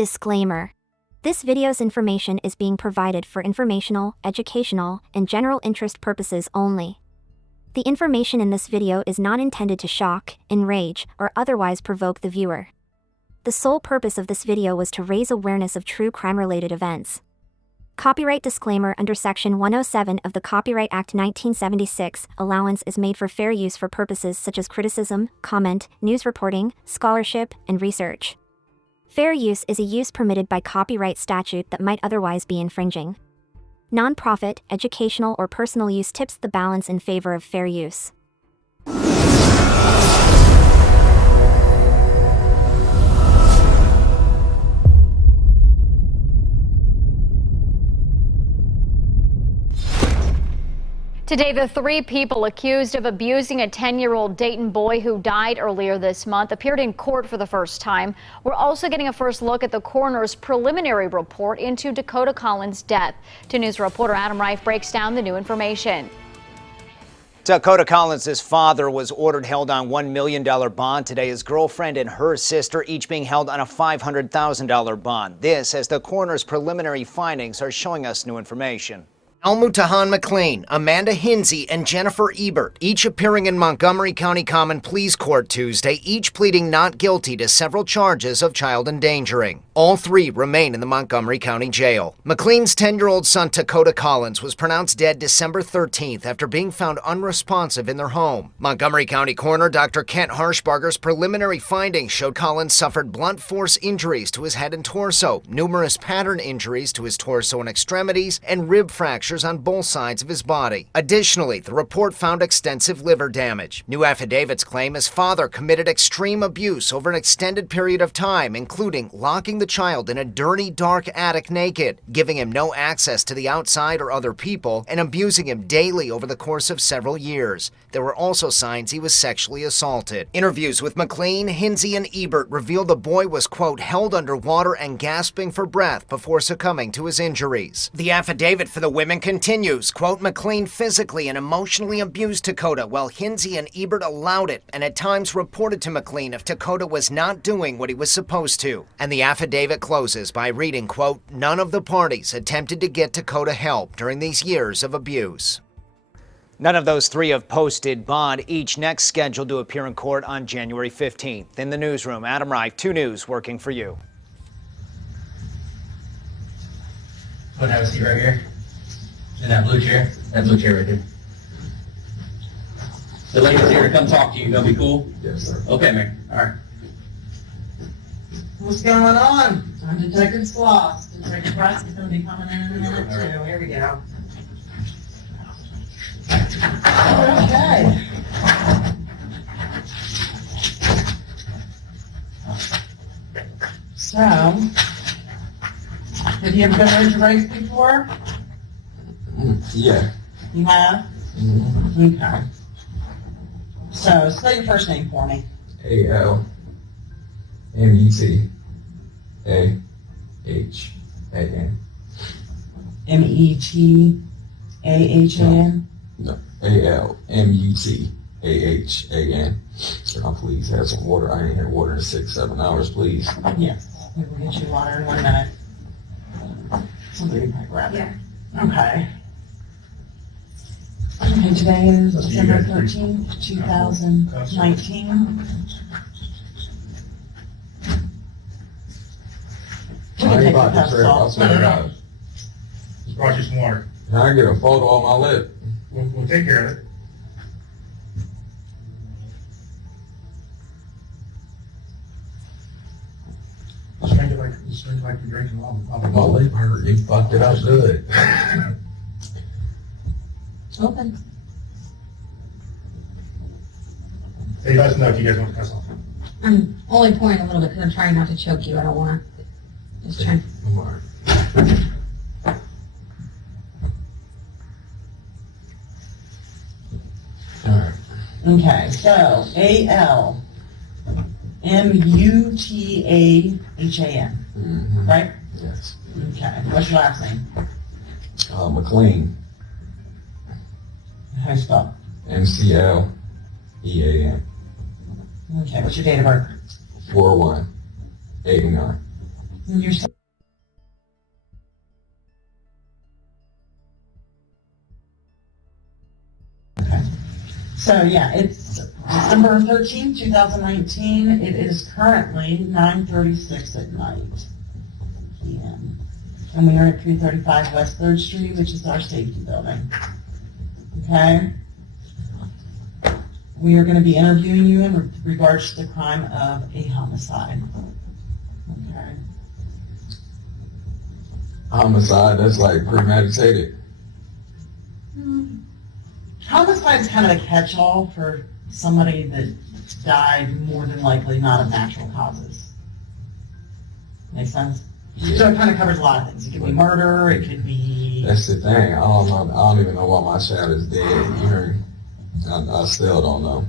Disclaimer. This video's information is being provided for informational, educational, and general interest purposes only. The information in this video is not intended to shock, enrage, or otherwise provoke the viewer. The sole purpose of this video was to raise awareness of true crime-related events. Copyright disclaimer: under Section 107 of the Copyright Act 1976, allowance is made for fair use for purposes such as criticism, comment, news reporting, scholarship, and research. Fair use is a use permitted by copyright statute that might otherwise be infringing. Non-profit, educational, or personal use tips the balance in favor of fair use. Today, the three people accused of abusing a 10-year-old Dayton boy who died earlier this month appeared in court for the first time. We're also getting a first look at the coroner's preliminary report into Takoda Collins' death. 2 News reporter Adam Reif breaks down the new information. Takoda Collins' father was ordered held on $1 million bond today. His girlfriend and her sister each being held on a $500,000 bond. This as the coroner's preliminary findings are showing us new information. Mutahan McLean, Amanda Hinsey, and Jennifer Ebert, each appearing in Montgomery County Common Pleas Court Tuesday, each pleading not guilty to several charges of child endangering. All three remain in the Montgomery County Jail. McLean's 10-year-old son, Takoda Collins, was pronounced dead December 13th after being found unresponsive in their home. Montgomery County Coroner Dr. Kent Harshbarger's preliminary findings showed Collins suffered blunt force injuries to his head and torso, numerous pattern injuries to his torso and extremities, and rib fractures on both sides of his body. Additionally, the report found extensive liver damage. New affidavits claim his father committed extreme abuse over an extended period of time, including locking the child in a dirty, dark attic naked, giving him no access to the outside or other people, and abusing him daily over the course of several years. There were also signs he was sexually assaulted. Interviews with McLean, Hinsey, and Ebert revealed the boy was, quote, held underwater and gasping for breath before succumbing to his injuries. The affidavit for the women continues, quote, McLean physically and emotionally abused Takoda while Hinsey and Ebert allowed it and at times reported to McLean if Takoda was not doing what he was supposed to. And the affidavit closes by reading, quote, none of the parties attempted to get Takoda help during these years of abuse. None of those three have posted bond, each next scheduled to appear in court on January 15th. In the newsroom, Adam Reif, 2 News, working for you. Go and have a seat right here. In that blue chair? That blue chair right there. The lady's here to come talk to you. Gonna be cool? Yes, sir. Okay, Mary. All right. What's going on? I'm Detective Sloss. Detective Price is going to be coming in a minute, too. Here we go. Okay. So, have you ever been raised a race before? Yeah. You have? Mm-hmm. Okay. So, spell your first name for me. ALMUTAHAN. METAHAN? No, ALMUTAHAN. I'll please have some water. I ain't had water in 6-7 hours, please. Yes. We will get you water in 1 minute. Somebody might grab it. Okay. Okay, today is December 13th, 2019. I ain't about to trip. I'll swear to God. Just brought you some water. Can I get a photo on my lip? We'll take care of it. Just drink it like you're drinking My lip hurt. You fucked it up good. Open. Hey, let us know if you guys want to cuss off. I'm only pouring a little bit because I'm trying not to choke you. I don't want to. Just trying. I'm all right. All right. Okay, so ALMUTAHAN, Mm-hmm. right? Yes. Okay, what's your last name? McLean. How you spell? MCLEAN. Okay, what's your date of birth? 4/1/89. And you're okay. So yeah, it's December 13th, 2019. It is currently 9:36 at night p.m. And we are at 335 West 3rd Street, which is our safety building. Okay? We are going to be interviewing you in regards to the crime of a homicide. Okay? Homicide, that's like premeditated. Homicide is kind of a catch-all for somebody that died more than likely not of natural causes. Make sense? Yeah. So it kind of covers a lot of things. It could be murder, it could be... That's the thing. I don't even know why my child is dead. You hear me? I still don't know.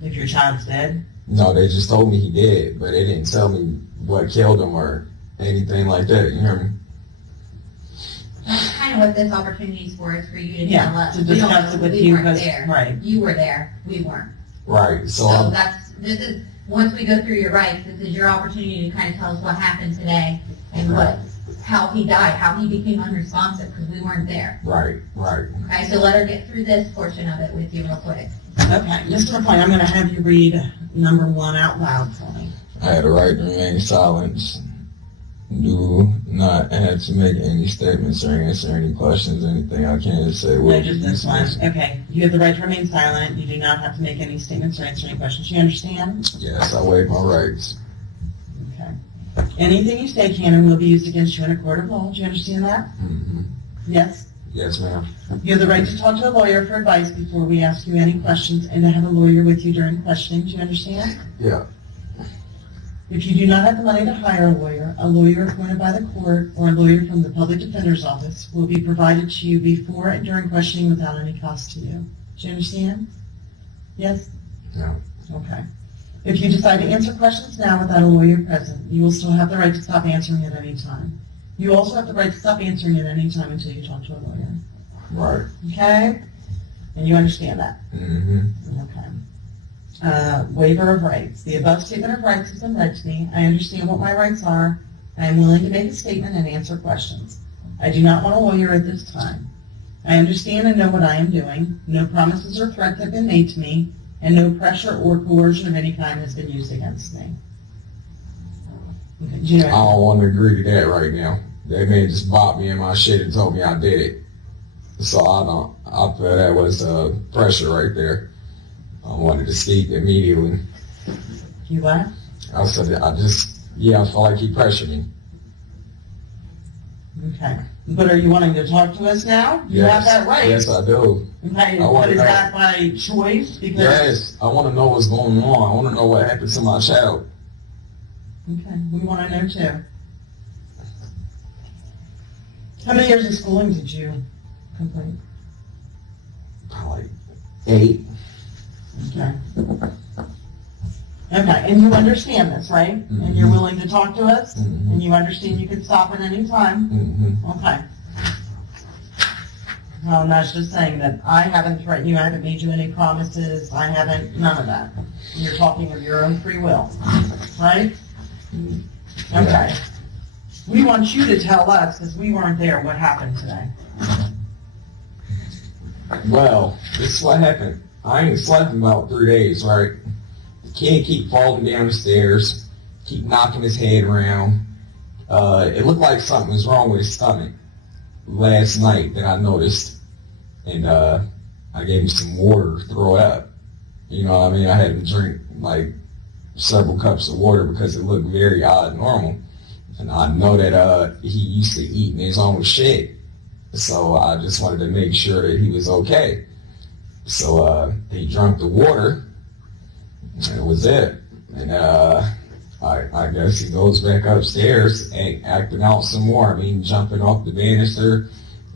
If your child's dead? No, they just told me he did, but they didn't tell me what killed him or anything like that. You hear me? That's kind of what this opportunity is for you to Yeah, tell us. to We don't discuss know, it with we you, weren't 'cause- there. right. You were there, we weren't. Right. So So this is, once we go through your rights, this is your opportunity to kind of tell us what happened today and how he died, how he became unresponsive, because we weren't there. right. Okay, so let her get through this portion of it with you real quick. Okay, Mr. McLean, I'm going to have you read number 1 out loud for me. I had a right to remain silent. Do not have to make any statements or answer any questions. Anything I can say will No, be just this one. dismissed. Okay, you have the right to remain silent. You do not have to make any statements or answer any questions. You understand? Yes, I waive my rights. Okay. Anything you say can and will be used against you in a court of law. Do you understand that? Mm-hmm. Yes? Yes, ma'am. You have the right to talk to a lawyer for advice before we ask you any questions and to have a lawyer with you during questioning. Do you understand? Yeah. If you do not have the money to hire a lawyer appointed by the court or a lawyer from the public defender's office will be provided to you before and during questioning without any cost to you. Do you understand? Yes? No. Okay. If you decide to answer questions now without a lawyer present, you will still have the right to stop answering at any time. You also have the right to stop answering at any time until you talk to a lawyer. Right. Okay? And you understand that? Mm-hmm. Okay. Waiver of rights. The above statement of rights has been read to me. I understand what my rights are. I am willing to make a statement and answer questions. I do not want a lawyer at this time. I understand and know what I am doing. No promises or threats have been made to me, and no pressure or coercion of any kind has been used against me. Okay. Do you know I don't want to agree to that right now. That man just bopped me in my shit and told me I did it. So I feel that was pressure right there. I wanted to speak immediately. You what? I said, I feel like he pressured me. Okay. But are you wanting to talk to us now? You have that right. Yes, I do. Okay. I want But is to know. that by choice? Because Yes, I want to know what's going on. I want to know what happened to my child. Okay, we want to know too. How many years of schooling did you complete? Probably 8. Okay. Okay, and you understand this, right? And you're willing to talk to us? Mhm. And you understand you can stop at any time? Mm-hmm. Okay. Well, and that's just saying that I haven't threatened you, I haven't made you any promises, I haven't, none of that. You're talking of your own free will, right? Okay. We want you to tell us, because we weren't there, what happened today. Well, this is what happened. I ain't slept in about 3 days, right? The kid keep falling down the stairs, keep knocking his head around. It looked like something was wrong with his stomach last night that I noticed. And I gave him some water to throw it up. You know what I mean? I had him drink like several cups of water because it looked very odd and normal. And I know that he used to eat in his own shit. So I just wanted to make sure that he was okay. So he drank the water, and it was it. And I guess he goes back upstairs and acting out some more. I mean, jumping off the banister,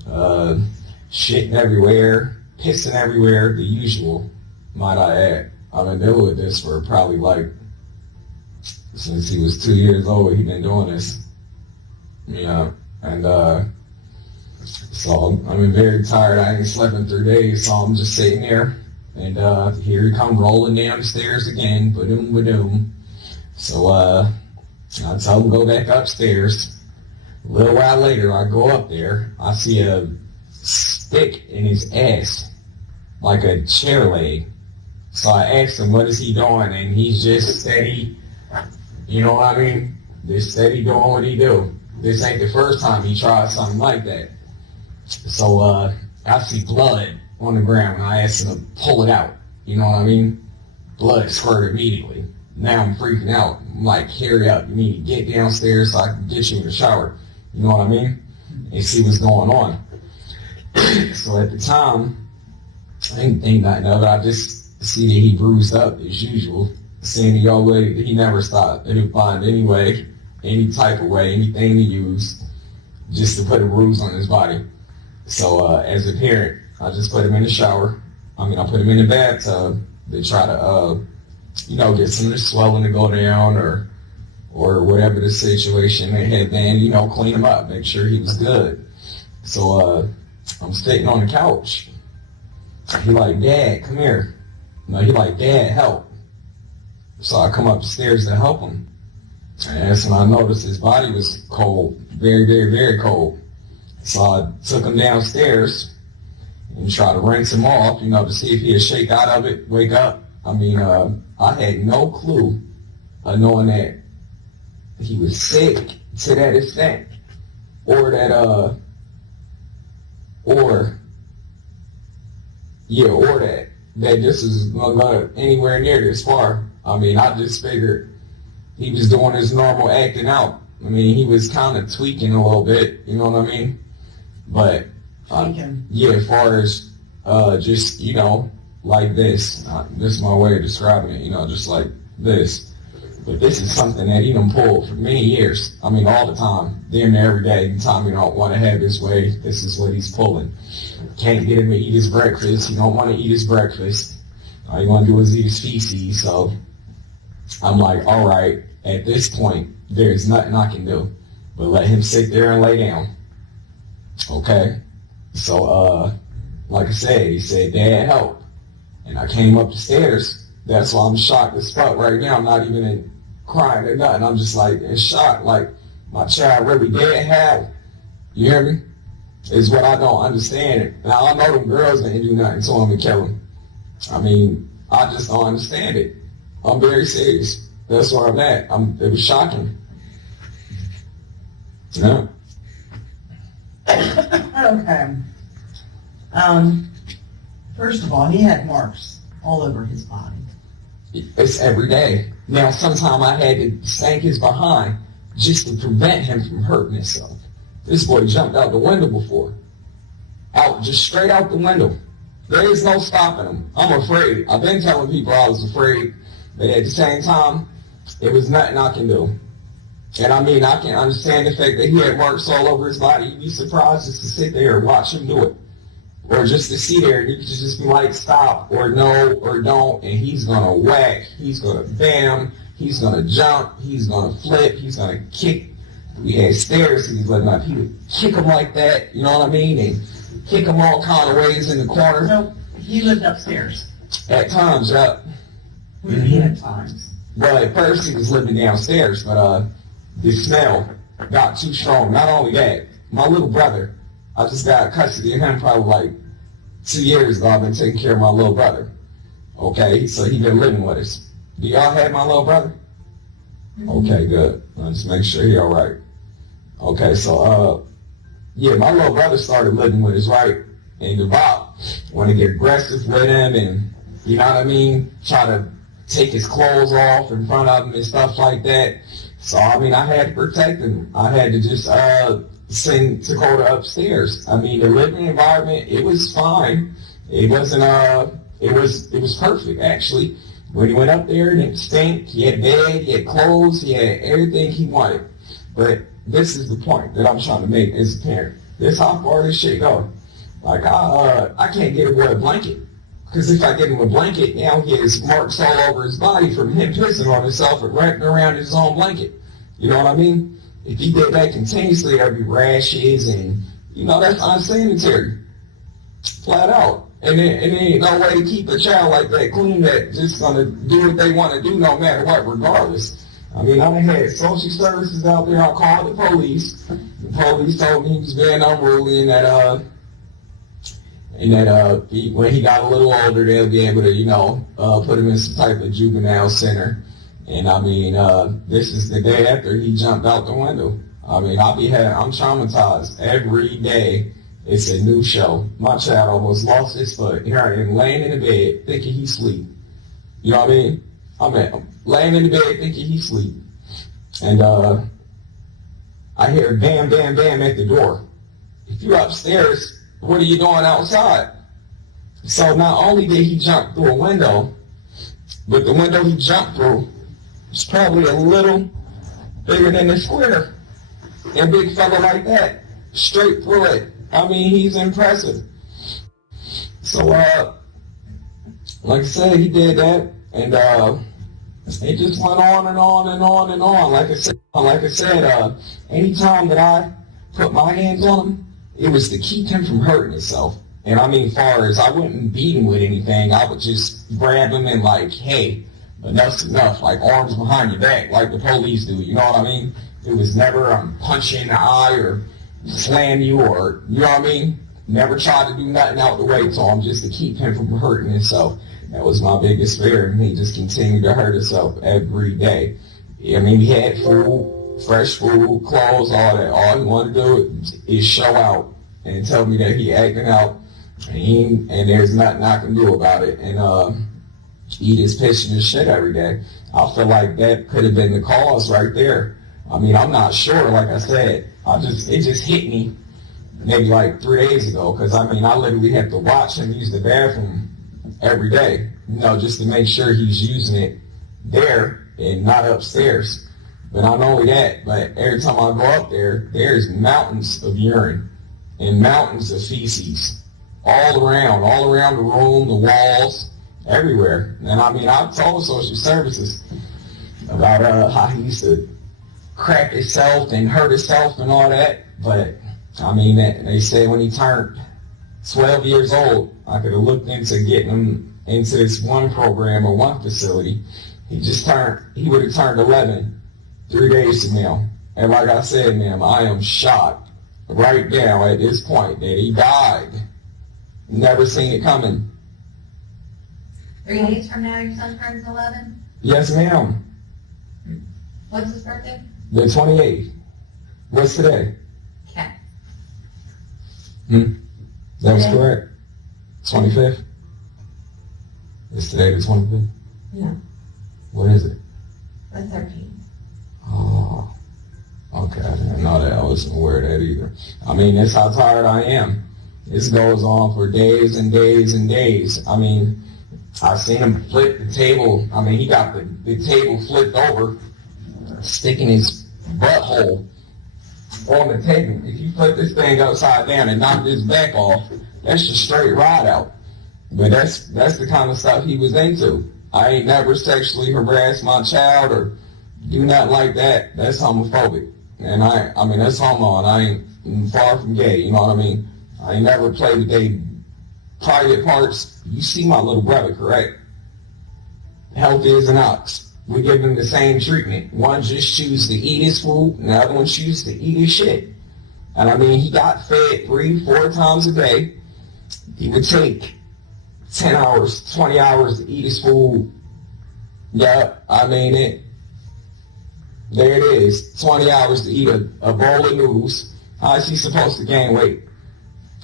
shitting everywhere, pissing everywhere, the usual, might I add. I've been dealing with this for probably like, since he was 2 years old, he's been doing this. Yeah, and so I've been very tired. I ain't slept in 3 days, so I'm just sitting there, and here he come rolling down the stairs again, ba-doom, ba-doom. So I tell him go back upstairs. A little while later, I go up there. I see a stick in his ass, like a chair leg. So I asked him, what is he doing? And he's just steady, you know what I mean? Just steady doing what he do. This ain't the first time he tried something like that. So I see blood on the ground, and I asked him to pull it out. You know what I mean? Blood squirted immediately. Now I'm freaking out. I'm like, hurry up. You need to get downstairs so I can get you in the shower. You know what I mean? And see what's going on. So at the time, I didn't think nothing of it. I just see that he bruised up as usual. Seeing the old way, he never stopped. He would find any way, any type of way, anything to use just to put a bruise on his body. So as a parent, I just put him in the shower. I put him in the bathtub to try to, get some of the swelling to go down or whatever the situation may have been, clean him up, make sure he was good. So I'm sitting on the couch. He like, Dad, come here. He like, Dad, help. So I come upstairs to help him. And that's when I noticed his body was cold, very, very, very cold. So I took him downstairs and tried to rinse him off, to see if he'd shake out of it, wake up. I had no clue of knowing that he was sick to that extent, or that this is gonna go anywhere near this far. I just figured he was doing his normal acting out. He was kind of tweaking a little bit, you know what I mean? But as far as just like this. This is my way of describing it, just like this. But this is something that he done pulled for many years. All the time, damn near every day. Anytime he don't want to have his way, this is what he's pulling. Can't get him to eat his breakfast. He don't want to eat his breakfast. All he want to do is eat his feces. So I'm like, all right, at this point, there's nothing I can do but let him sit there and lay down. Okay? So, like I said, he said, Dad, help. And I came up the stairs. That's why I'm shocked as fuck right now. I'm not even crying or nothing. I'm just like in shock. Like, my child really dead. How? You hear me? Is what I don't understand. Now, I know them girls didn't do nothing to him and kill him. I just don't understand it. I'm very serious. That's where I'm at. It was shocking. Yeah. Okay. First of all, he had marks all over his body. It's every day. Now, sometime I had to spank his behind just to prevent him from hurting himself. This boy jumped out the window before. Just straight out the window. There is no stopping him. I'm afraid. I've been telling people I was afraid, but at the same time, it was nothing I can do. And I can understand the fact that he had marks all over his body. You'd be surprised just to sit there and watch him do it. Or just to see there, and you could just be like, stop, or no, or don't, and he's going to whack, he's going to bam, he's going to jump, he's going to flip, he's going to kick. We had stairs, and he's letting my people kick him like that, you know what I mean, and kick him all kind of ways in the corner. So, he lived upstairs? At times, yeah. What do you mean at times? Well, at first he was living downstairs, but the smell got too strong. Not only that, my little brother, I just got custody of him probably like 2 years ago. I've been taking care of my little brother. Okay, so he been living with us. Do y'all have my little brother? Okay, good. I'll just make sure he all right. Okay, so, my little brother started living with us, right? And the Bob want to get aggressive with him and, you know what I mean, try to take his clothes off in front of him and stuff like that. So, I had to protect him. I had to just, send Takoda upstairs. The living environment, it was fine. It wasn't, it was perfect, actually. When he went up there, and it stank. He had a bed, he had clothes, he had everything he wanted. But this is the point that I'm trying to make as a parent. This is how far this shit go. Like, I can't get him with a blanket. Because if I get him a blanket, now he has marks all over his body from him pissing on himself and wrapping around his own blanket. You know what I mean? If he did that continuously, there'd be rashes and, that's unsanitary. Flat out. And there ain't no way to keep a child like that clean that just gonna do what they want to do no matter what, regardless. I mean, I had social services out there. I called the police. The police told me he was being unruly and that when he got a little older, they'll be able to, put him in some type of juvenile center. And I mean, this is the day after he jumped out the window. I mean, I'm traumatized every day. It's a new show. My child almost lost his foot. Here I am laying in the bed thinking he's asleep. You know what I mean? I'm laying in the bed thinking he's asleep. And I hear bam, bam, bam at the door. If you're upstairs, what are you doing outside? So not only did he jump through a window, but the window he jumped through was probably a little bigger than the square. And a big fella like that, straight through it. I mean, he's impressive. So, like I said, he did that, and it just went on and on and on and on. Like I said, anytime that I put my hands on him, it was to keep him from hurting himself. And I mean, far as I wouldn't beat him with anything, I would just grab him and like, hey, enough's enough, like arms behind your back, like the police do. You know what I mean? It was never punch you in the eye or slam you or, you know what I mean? Never tried to do nothing out the way to him just to keep him from hurting himself. That was my biggest fear, and he just continued to hurt himself every day. I mean, he had food, fresh food, clothes, all that. All he wanted to do is show out and tell me that he acting out, and there's nothing I can do about it. And eat his piss and his shit every day. I feel like that could have been the cause right there. I mean, I'm not sure. Like I said, it just hit me maybe like 3 days ago, because I mean, I literally have to watch him use the bathroom every day, just to make sure he's using it there and not upstairs. But not only that, but every time I go up there, there's mountains of urine and mountains of feces all around the room, the walls, everywhere. And I mean, I've told social services about how he used to crack himself and hurt himself and all that, but I mean, they say when he turned 12 years old, I could have looked into getting him into this one program or one facility. He would have turned 11 3 days from now. And like I said, ma'am, I am shocked right now at this point that he died. Never seen it coming. 3 days from now, your son turns 11? Yes, ma'am. What's his birthday? The 28th. What's today? Okay. That was correct. 25th? Is today the 25th? No. What is it? The 13th. Oh, okay. I didn't know that. I wasn't aware of that either. I mean, that's how tired I am. This goes on for days and days and days. I mean, I've seen him flip the table. I mean, he got the table flipped over, sticking his butthole on the table. If you flip this thing upside down and knock his back off, that's just straight ride out. But that's the kind of stuff he was into. I ain't never sexually harassed my child or do nothing like that. That's homophobic. And I mean, that's homo, and I ain't far from gay, you know what I mean? I ain't never played with their private parts. You see my little brother, correct? Healthy as an ox. We give him the same treatment. One just chooses to eat his food, and the other one chooses to eat his shit. And I mean, he got fed 3-4 times a day. He would take 10 hours, 20 hours to eat his food. Yeah, I mean, there it is. 20 hours to eat a bowl of noodles. How is he supposed to gain weight?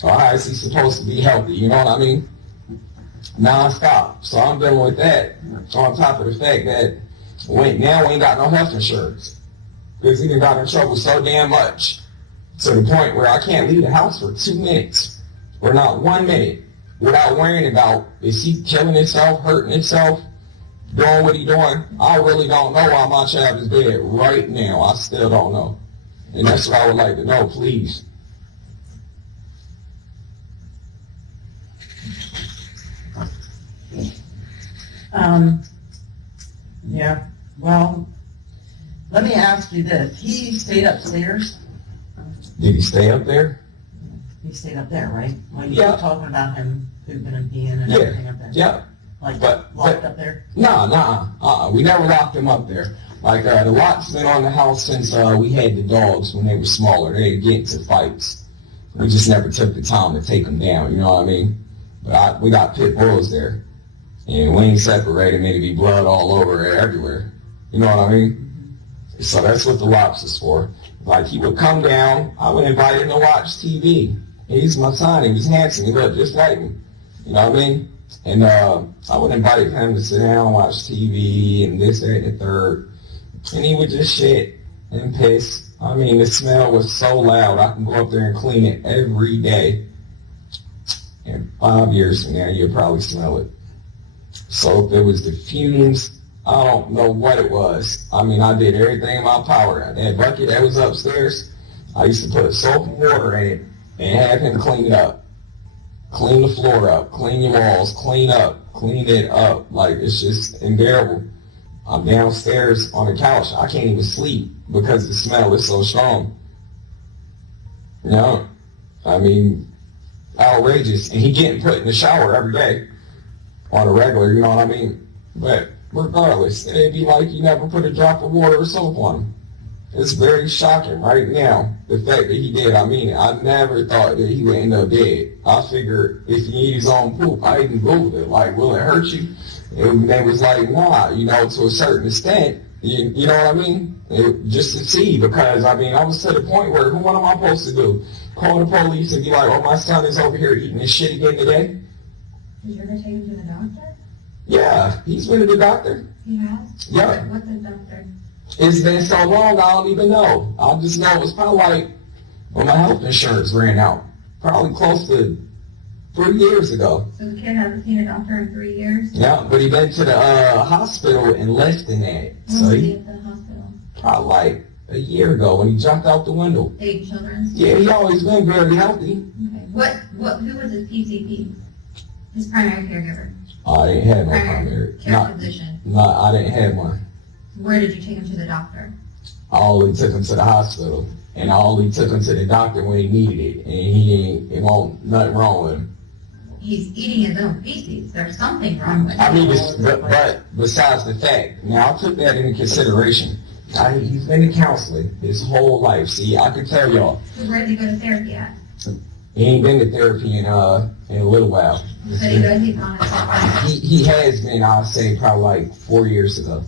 Or how is he supposed to be healthy? You know what I mean? Non-stop. So I'm dealing with that on top of the fact that now we ain't got no health insurance. Because he done got in trouble so damn much to the point where I can't leave the house for 2 minutes or not 1 minute without worrying about, is he killing himself, hurting himself, doing what he doing? I really don't know why my child is dead right now. I still don't know. And that's what I would like to know, please. Yeah, well, let me ask you this. He stayed upstairs? Did he stay up there? He stayed up there, right? Well, you Yeah. were talking about him pooping and peeing and everything up there. Yeah. Like, But locked up there? Nah. We never locked him up there. Like, the lock's been on the house since we had the dogs when they were smaller. They'd get into fights. We just never took the time to take them down, you know what I mean? But we got pit bulls there. And we ain't separated, made it be blood all over everywhere. You know what I mean? So that's what the lops is for. Like, he would come down, I would invite him to watch TV. He's my son, he was handsome, he looked just like me. You know what I mean? And I would invite him to sit down and watch TV and this, that, and the third. And he would just shit and piss. I mean, the smell was so loud, I can go up there and clean it every day. And 5 years from now, you'll probably smell it. So if it was the fumes, I don't know what it was. I mean, I did everything in my power. That bucket that was upstairs, I used to put soap and water in it and have him clean it up. Clean the floor up, clean your walls, clean it up. Like, it's just unbearable. I'm downstairs on the couch. I can't even sleep because the smell is so strong. You know, I mean, outrageous. And he getting put in the shower every day on a regular, you know what I mean? But regardless, it'd be like you never put a drop of water or soap on him. It's very shocking right now, the fact that he did. I mean, I never thought that he would end up dead. I figured if he eat his own poop, I even Googled it, like, will it hurt you? And they was like, nah, you know, to a certain extent, you know what I mean? Just to see, because, I mean, I was to the point where, what am I supposed to do? Call the police and be like, oh, my son is over here eating his shit again today? You're going to take him to the doctor? Yeah, he's been to the doctor. He has? Yeah. What's the doctor? It's been so long, I don't even know. I just know it's probably like when my health insurance ran out. Probably close to 3 years ago. So the kid hasn't seen a doctor in 3 years? Yeah, but he been to the hospital in less than that. When So was he he at the hospital? probably like a year ago when he jumped out the window. Eight children? Yeah, he always been very healthy. Okay. Who was his PCP? His primary caregiver? I didn't have no primary. Care physician? No, I didn't have one. Where did you take him to the doctor? I only took him to the hospital, and I only took him to the doctor when he needed it, and it won't nothing wrong with him. He's eating his own feces. There's something wrong with him. I mean, but besides the fact, now I took that into consideration. He's been in counseling his whole life. See, I could tell y'all. So where did he go to therapy at? He ain't been to therapy in a little while. So he's gone to therapy. He has been, I'll say, probably like 4 years ago.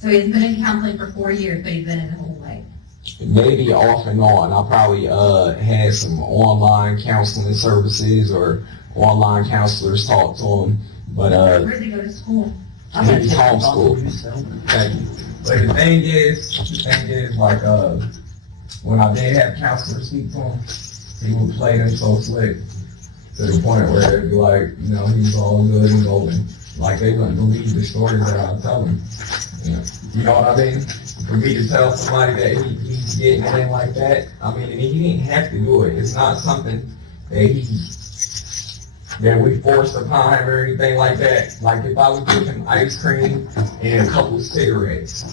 So he's been in counseling for 4 years, but he's been in the whole way. Maybe off and on. I probably had some online counseling services or online counselors talk to him. But where did he go to school? he's homeschooled. Thank you. But the thing is, like, when I did have counselors speak to him, he would play them so slick to the point where it'd be like, you know, he's all good and golden. Like, they wouldn't believe the stories that I tell them. You know what I mean? For me to tell somebody that he's getting it in like that, I mean, and he didn't have to do it. It's not something that we forced upon him or anything like that. Like, if I was giving him ice cream and a couple of cigarettes,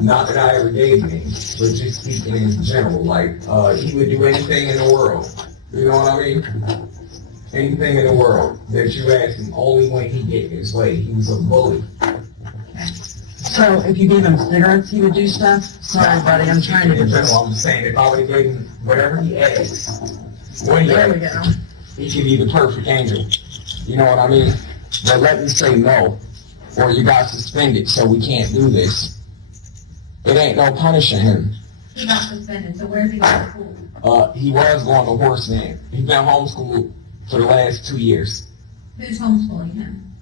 not that I ever gave him, but just speaking in general, like, he would do anything in the world. You know what I mean? Anything in the world that you asked him, only when he get his way. He was a bully. So if you gave him cigarettes, he would do stuff? Sorry, buddy, I'm trying to get this. I'm just saying, if I would have given him whatever he asked, when he There we asked, he could be the perfect angel. You know what I mean? But let me say no, or you got suspended, so we can't do this. It ain't no punishing him. He got suspended, so where's he going to school? He was going to Horseman. He's been homeschooled for the last 2 years. Who's homeschooling him?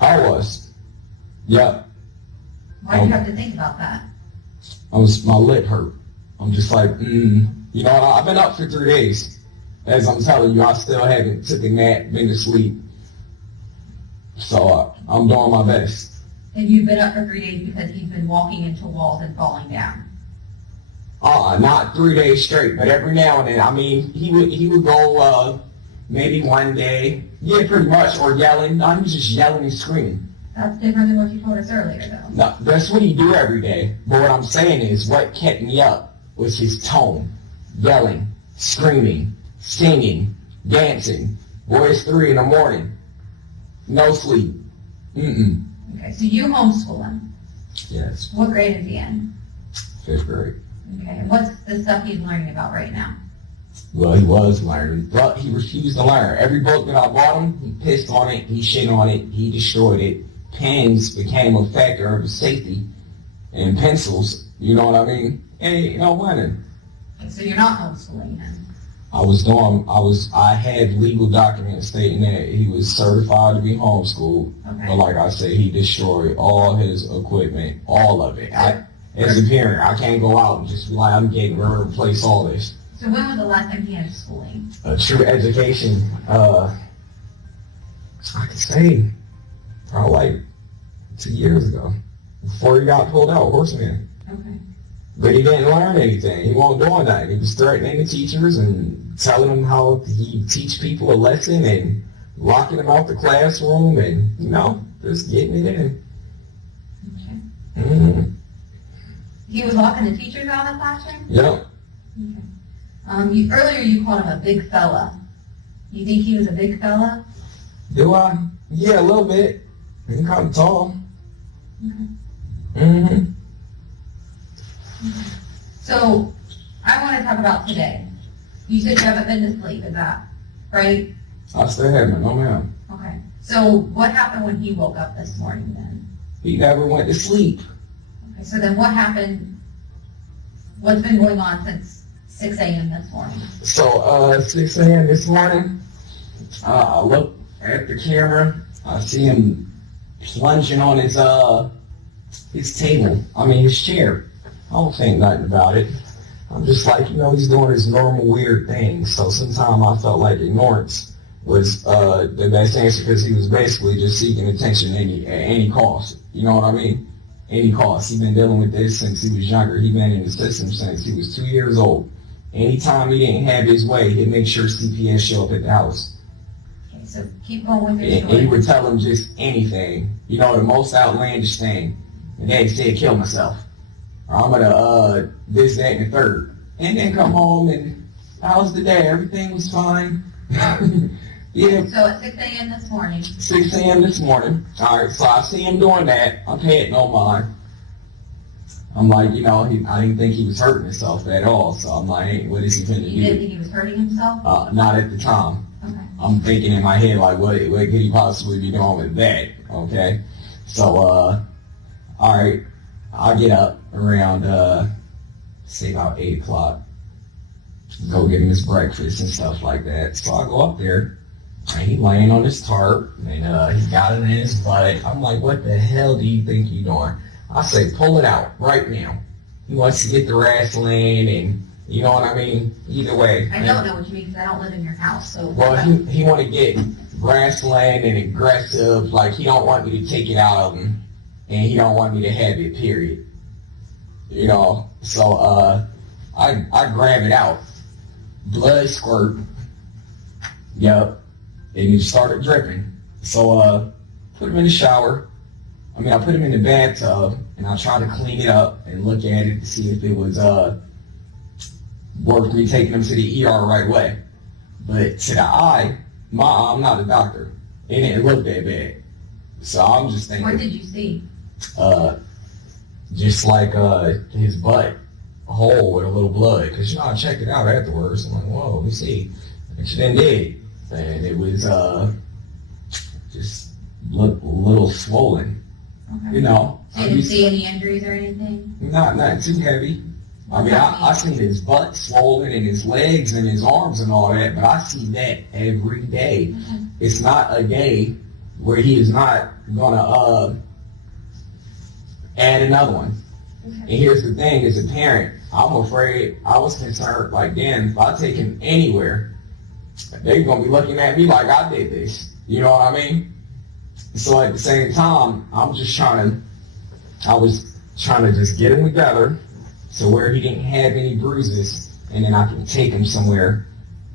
I was. Yep. Why do you have to think about that? My lip hurt. I'm just like, You know, I've been up for 3 days. As I'm telling you, I still haven't took a nap, been to sleep. So I'm doing my best. And you've been up for 3 days because he's been walking into walls and falling down. Not 3 days straight, but every now and then. I mean, he would go maybe one day, yeah, pretty much, or yelling. I'm just yelling and screaming. That's different than what you told us earlier, though. No, that's what he do every day. But what I'm saying is, what kept me up was his tone. Yelling, screaming, singing, dancing. Boy, it's 3 in the morning. No sleep. Okay, so you homeschool him. Yes, What grade is he in? 5th grade. Okay, and what's the stuff he's learning about right now? Well, he was learning, but he refused to learn. Every book that I bought him, he pissed on it, he shit on it, he destroyed it. Pens became a factor of his safety, and pencils, you know what I mean? And you know, learning. Okay, so you're not homeschooling him. I had legal documents stating that he was certified to be homeschooled, Okay. but like I said, he destroyed all his equipment, all of it. As a parent, I can't go out and just be like, I'm getting ready to replace all this. So when was the last time he had schooling? A true education, I could say, probably like 2 years ago, before he got pulled out, horseman. Okay. But he didn't learn anything. He wasn't doing that. He was threatening the teachers and telling them how he teach people a lesson and locking them out the classroom and, you know, just getting it in. Okay. Mm-hmm. He was locking the teachers out of the classroom? Yep. Okay. Earlier you called him a big fella. You think he was a big fella? Do I? Yeah, a little bit. He's kind of tall. Okay. Mm-hmm. So, I want to talk about today. You said you haven't been to sleep, is that right? I still haven't, no ma'am. Okay. So, what happened when he woke up this morning then? He never went to sleep. Okay, so then what happened? What's been going on since 6 a.m. this morning? So, 6 a.m. this morning, I look at the camera. I see him plunging on his table. His chair. I don't think nothing about it. I'm just like, you know, he's doing his normal weird things. So sometimes I felt like ignorance was the best answer because he was basically just seeking attention at any cost. You know what I mean? Any cost. He's been dealing with this since he was younger. He's been in the system since he was 2 years old. Anytime he didn't have his way, he'd make sure CPS show up at the house. Okay, so keep going with your And story. he would tell him just anything. You know, the most outlandish thing. And then he said, kill myself. Or I'm gonna, this, that, and the third. And then come home and, how's the day? Everything was fine. Yeah. So at 6 a.m. this morning. 6 a.m. this morning. All right, so I see him doing that. I'm paying no mind. I'm like, you know, I didn't think he was hurting himself at all. So I'm like, hey, what is he going to do? You didn't think he was hurting himself? Not at the time. Okay. I'm thinking in my head, like, what could he possibly be doing with that? Okay. So, all right, I get up around, say about 8 o'clock. Go get him his breakfast and stuff like that. So I go up there, and he's laying on his tarp, and he's got it in his butt. I'm like, what the hell do you think you're doing? I say, pull it out right now. He wants to get the wrestling, and you know what I mean? Either way. I don't know what you mean because I don't live in your house. So Well, he want to get wrestling and aggressive. Like, he don't want me to take it out of him, and he don't want me to have it, period. You know? So, I grab it out. Blood squirt. Yep. And he started dripping. So, put him in the shower. I put him in the bathtub, and I tried to clean it up and look at it to see if it was, worth me taking him to the ER right away. But to the eye, I'm not a doctor. It didn't look that bad. So I'm just thinking. what did you see? Just like, his butt hole with a little blood. Cause you know, I checked it out afterwards. I'm like, whoa, let me see. And she then did. And it was, just looked a little swollen. Okay. You know. So you didn't see any injuries or anything? Not too heavy. I seen his butt swollen and his legs and his arms and all that, but I see that every day. Okay. It's not a day where he is not gonna add another one. Okay. And here's the thing, as a parent, I'm afraid, I was concerned, like, damn, if I take him anywhere, they're gonna be looking at me like I did this. You know what I mean? So at the same time, I was trying to just get him together so where he didn't have any bruises, and then I can take him somewhere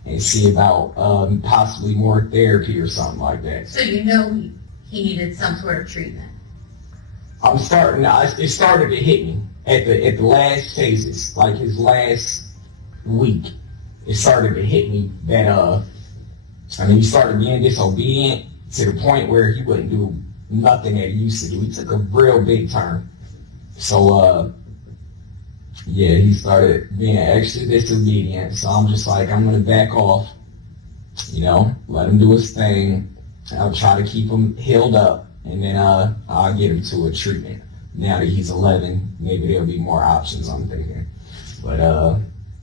and see about possibly more therapy or something like that. So you know he needed some sort of treatment. It started to hit me at the last phases, like his last week. It started to hit me that he started being disobedient to the point where he wouldn't do nothing that he used to do. He took a real big turn. So, yeah, he started being extra disobedient. So I'm just like, I'm going to back off, let him do his thing. I'll try to keep him healed up, and then I'll get him to a treatment. Now that he's 11, maybe there'll be more options, I'm thinking. But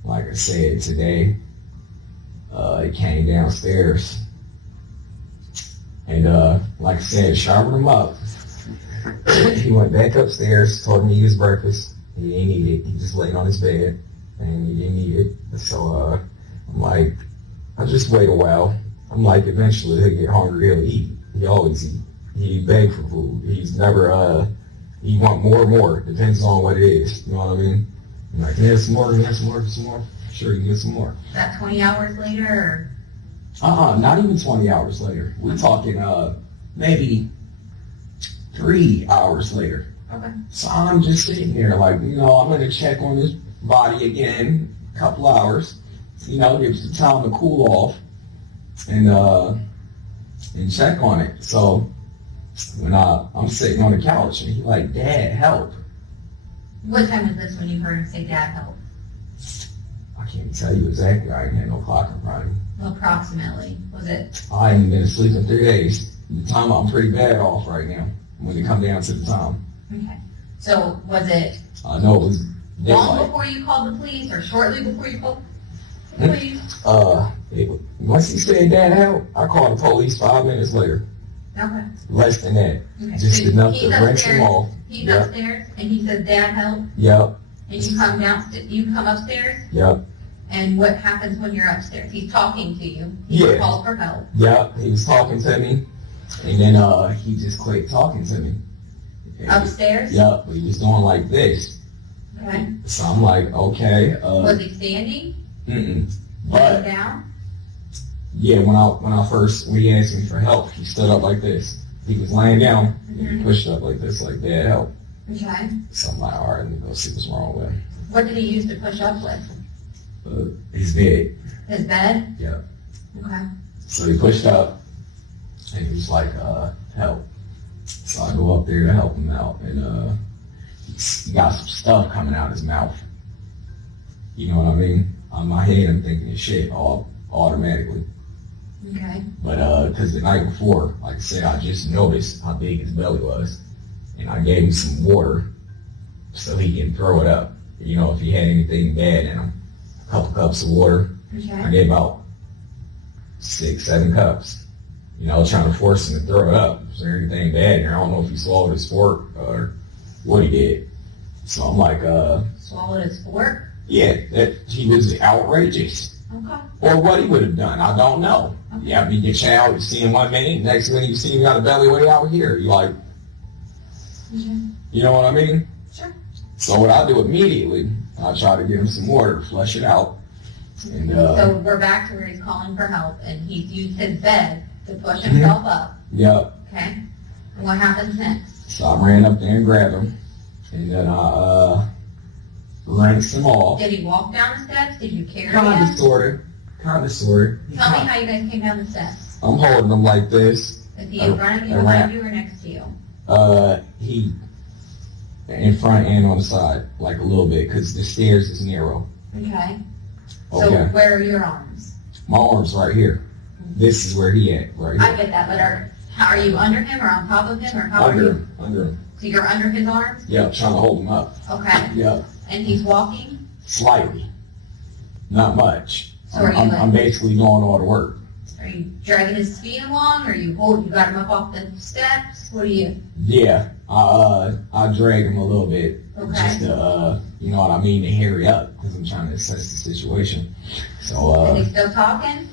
like I said, today, he came downstairs. And like I said, sharpened him up. He went back upstairs, told me to eat his breakfast. He didn't eat it. He just laid on his bed, and he didn't eat it. So I'm like, I'll just wait a while. I'm like, eventually he'll get hungry, he'll eat. He always eat. He beg for food. He's never, he want more and more. Depends on what it is. You know what I mean? I'm like, yeah, some more. Sure, you can get some more. Is that 20 hours later, or? Not even 20 hours later. We're talking, maybe 3 hours later. Okay. So I'm just sitting there like, I'm going to check on his body again, a couple hours. Gives the time to cool off and check on it. So when I'm sitting on the couch and he's like, Dad, help. What time was this when you heard him say, Dad, help? I can't tell you exactly. I ain't had no clock in front of me. Approximately. Was it? I ain't been asleep in 3 days. The time I'm pretty bad off right now when it come down to the time. Okay. So was it I know it was long daylight. before you called the police or shortly before you called the police? Once he said, Dad, help, I called the police 5 minutes later. Okay. Less than that. Okay. Just So enough he's to rinse him upstairs. off. He's Yep. upstairs and he says, Dad, help. Yep. And you come downstairs, you come upstairs, Yep. and what happens when you're upstairs? He's talking to you. He Yeah. calls for help. Yep. He was talking to me, and then he just quit talking to me. Upstairs? Yep. He was doing like this. Okay. So I'm like, okay. Was he standing? Mm-mm. Laying But down? yeah, when he asked me for help, he stood up like this. He was laying down, and he pushed up like this, like, Dad, help. Okay. So I'm like, all right, let me go see what's wrong with him. What did he use to push up with? His bed. His bed? Yep. Okay. So he pushed up, and he was like, help. So I go up there to help him out, and he got some stuff coming out his mouth. You know what I mean? On my head, I'm thinking it's shit all automatically. Okay. But because the night before, like I said, I just noticed how big his belly was, and I gave him some water so he can throw it up. If he had anything bad in him, a couple cups of water. I Okay. gave about 6, 7 cups. Trying to force him to throw it up. Is there anything bad in there? I don't know if he swallowed his fork or what he did. So I'm like, Swallowed his fork? yeah, that he was outrageous. Okay. Or what he would have done, I don't know. Okay. Yeah, you get you out, you see him 1 minute, next minute you see him got a belly way out here. You're like, you know what I mean? Sure. So what I do immediately, I try to give him some water, flush it out. And So we're back to where he's calling for help, and he's used his bed to push himself up. Yep. Okay. And what happens next? So I ran up there and grabbed him, and then I rinsed him off. Did he walk down the steps? Did you carry Kind him? of, sorta. Tell me how you guys came down the steps. I'm holding him like this. Is he in front of you, Around. behind you, or next to you? He in front and on the side, like a little bit, because the stairs is narrow. Okay. So Okay. where are your arms? My arm's right here. This is where he at, right I here. get that, but how are you under him or on top of him, or how are Under you? him, under him. So you're under his arms? Yeah, trying to hold him up. Okay. Yeah, And he's walking? slightly. Not much. So are you like- I'm basically doing all the work. Are you dragging his feet along, or you got him up off the steps? What do you? Yeah, I drag him a little bit, Okay. just to, you know what I mean, to hurry up, because I'm trying to assess the situation. So, Is he still talking?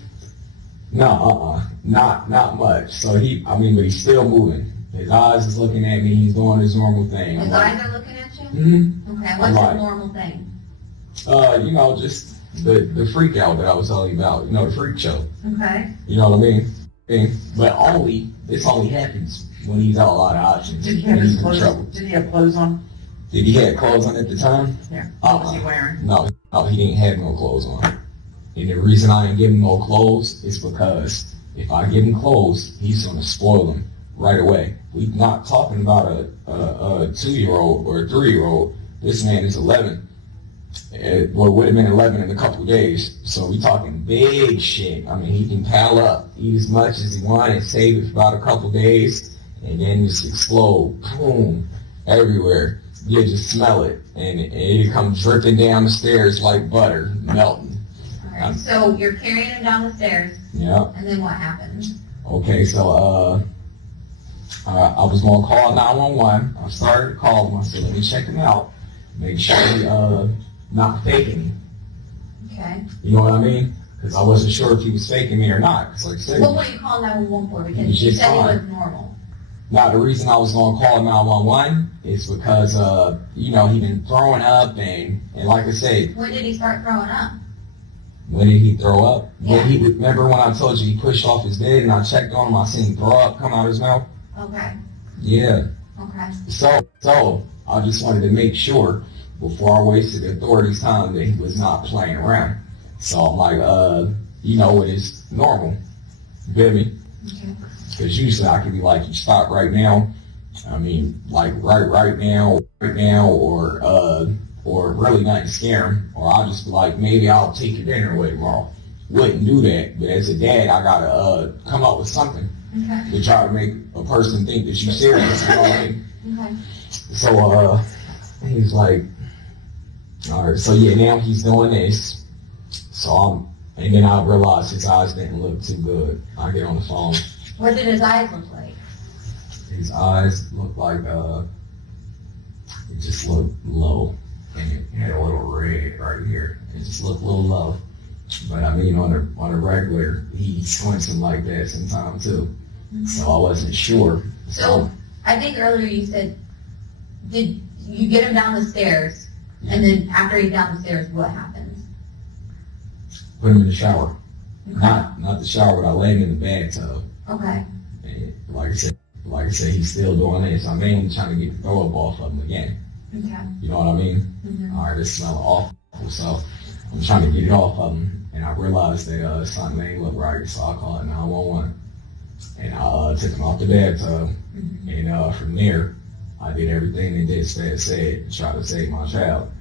no, not much. So but he's still moving. His eyes is looking at me. He's doing his normal thing. His eyes are looking at you? Mm-hmm. Okay, I'm what's like- his normal thing? Just the freak out that I was telling you about. The freak show. Okay. You know what I mean? But this only happens when he's out a lot of options. Did he have and his he's in clothes? trouble. Did he have clothes on? Did he have clothes on at the time? Yeah. What was he wearing? No, he didn't have no clothes on. And the reason I ain't give him no clothes is because if I give him clothes, he's gonna spoil them right away. We're not talking about a 2-year-old or a 3-year-old. This man is 11. Well, would have been 11 in a couple of days. So we talking big shit. I mean, he can pile up, eat as much as he wants, and save it for about a couple of days, and then just explode, boom, everywhere. You just smell it, and it comes dripping down the stairs like butter, melting. All right. So you're carrying him down the stairs. Yeah. And then what happened? Okay, so I was gonna call 911. I started to call him. I said, let me check him out, make sure he not faking me. Okay. You know what I mean? Because I wasn't sure if he was faking me or not. Cause like I said, What were you calling 911 for? He Because was you just said he fine. was normal. now the reason I was gonna call 911 is because you know, he been throwing up and like I said, When did he start throwing up? when did he throw up? Yeah. When he remember when I told you he pushed off his bed and I checked on him, I seen him throw up come out of his mouth? Okay. Yeah. Okay. So I just wanted to make sure before I wasted the authorities' time that he was not playing around. So I'm like, you know, it is normal. You feel me? Okay. Because usually I could be like, you stop right now. I mean, like right now, or really not scare him. Or I'll just be like, maybe I'll take your dinner away tomorrow. Wouldn't do that. But as a dad, I gotta come up with something Okay. to try to make a person think that you're serious. You know what I mean? Okay. So he's like, all right, so yeah, now he's doing this. So and then I realized his eyes didn't look too good. I get on the phone. What did his eyes look like? His eyes looked like it just looked low, and it had a little red right here. It just looked a little low. But I mean, on a regular, he squinting like that sometimes too. So I wasn't sure. So I think earlier you said, did you get him down the stairs, and then after he's down the stairs, what happens? Put him in the shower. Okay. Not the shower, but I laid him in the bathtub. Okay. And like I said, he's still doing this. I'm mainly trying to get the throw up off of him again. Okay. You know what I mean? Mm-hmm. All right, it's smelling awful. So I'm trying to get it off of him. And I realized that something ain't look right. So I called 911. And I took him off the bathtub. Mm-hmm. And from there, I did everything that dispatch said to try to save my child.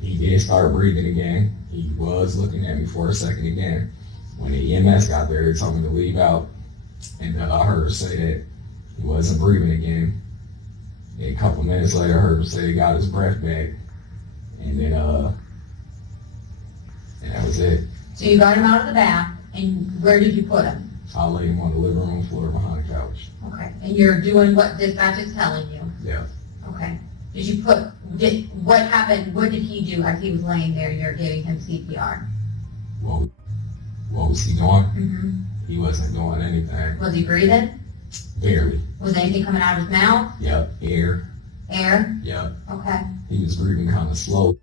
He did start breathing again. He was looking at me for a second again. When the EMS got there, they told me to leave out. And I heard her say that he wasn't breathing again. And a couple minutes later, I heard her say he got his breath back. And then, and that was it. So you got him out of the bath, and where did you put him? I laid him on the living room floor behind the couch. Okay. And you're doing what dispatch is telling you? Yeah. Okay. What happened, what did he do as he was laying there and you're giving him CPR? Well, what was he doing? Mm-hmm. He wasn't doing anything. Was he breathing? Barely. Was anything coming out of his mouth? Yep. Air. Air? Yep. Okay. He was breathing kind of slowly.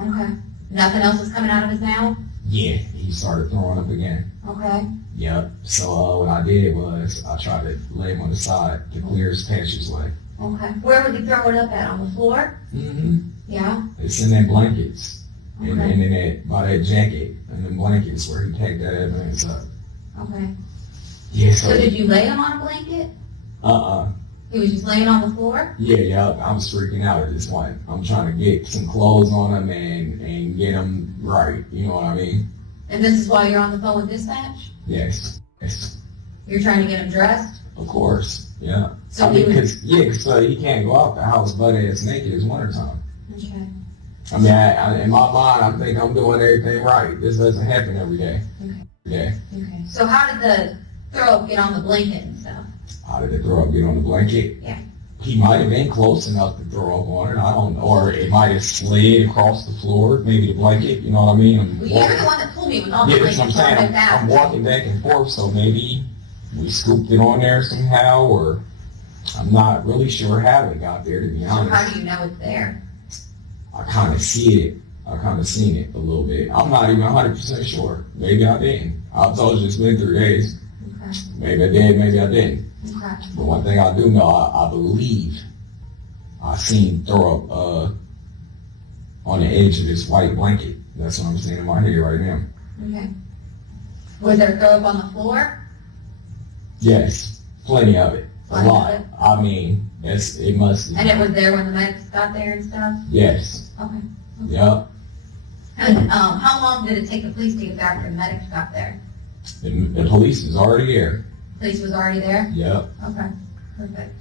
Okay. Nothing else was coming out of his mouth? Yeah. He started throwing up again. Okay. Yep. So what I did was I tried to lay him on the side to clear his passageway. Okay. Where would he throw it up at? On the floor? Mm-hmm. Yeah. It's in that blankets. Okay. And in that, by that jacket and the blankets where he packed that evidence up. Okay. Yeah, So did you lay him on a blanket? He was just laying on the floor? Yeah, I was freaking out at this point. I'm trying to get some clothes on him and get him right. You know what I mean? And this is why you're on the phone with dispatch? Yes. You're trying to get him dressed? Of course. Yeah. So I mean, he was... because he can't go out the house butt ass naked. It's wintertime. Okay. I mean, in my mind, I think I'm doing everything right. This doesn't happen every day. Okay. Yeah. Okay. So how did the throw up get on the blanket and stuff? How did the throw up get on the blanket? Yeah. He might have been close enough to throw up on it. I don't know. Or it might have slid across the floor, maybe the blanket. You know what I mean? Well, you're the one that told me it was on the Yeah, blanket. that's what I'm saying. I'm walking back and forth, so maybe we scooped it on there somehow, or I'm not really sure how it got there, to be So honest. how do you know it's there? I kind of see it. I kind of seen it a little bit. I'm not even 100% sure. Maybe I didn't. I told you it's been 3 days. Okay. Maybe I did, maybe I didn't. Okay. But one thing I do know, I believe I seen throw up on the edge of this white blanket. That's what I'm seeing in my head right now. Okay. Was there throw up on the floor? Yes. Plenty of it. Plenty A lot. of it? I mean, it must. And it was there when the medics got there and stuff? Yes. Okay. Yep. And how long did it take the police to get there after the medics got there? The police was already there. Police was already there? Yep. Okay, perfect.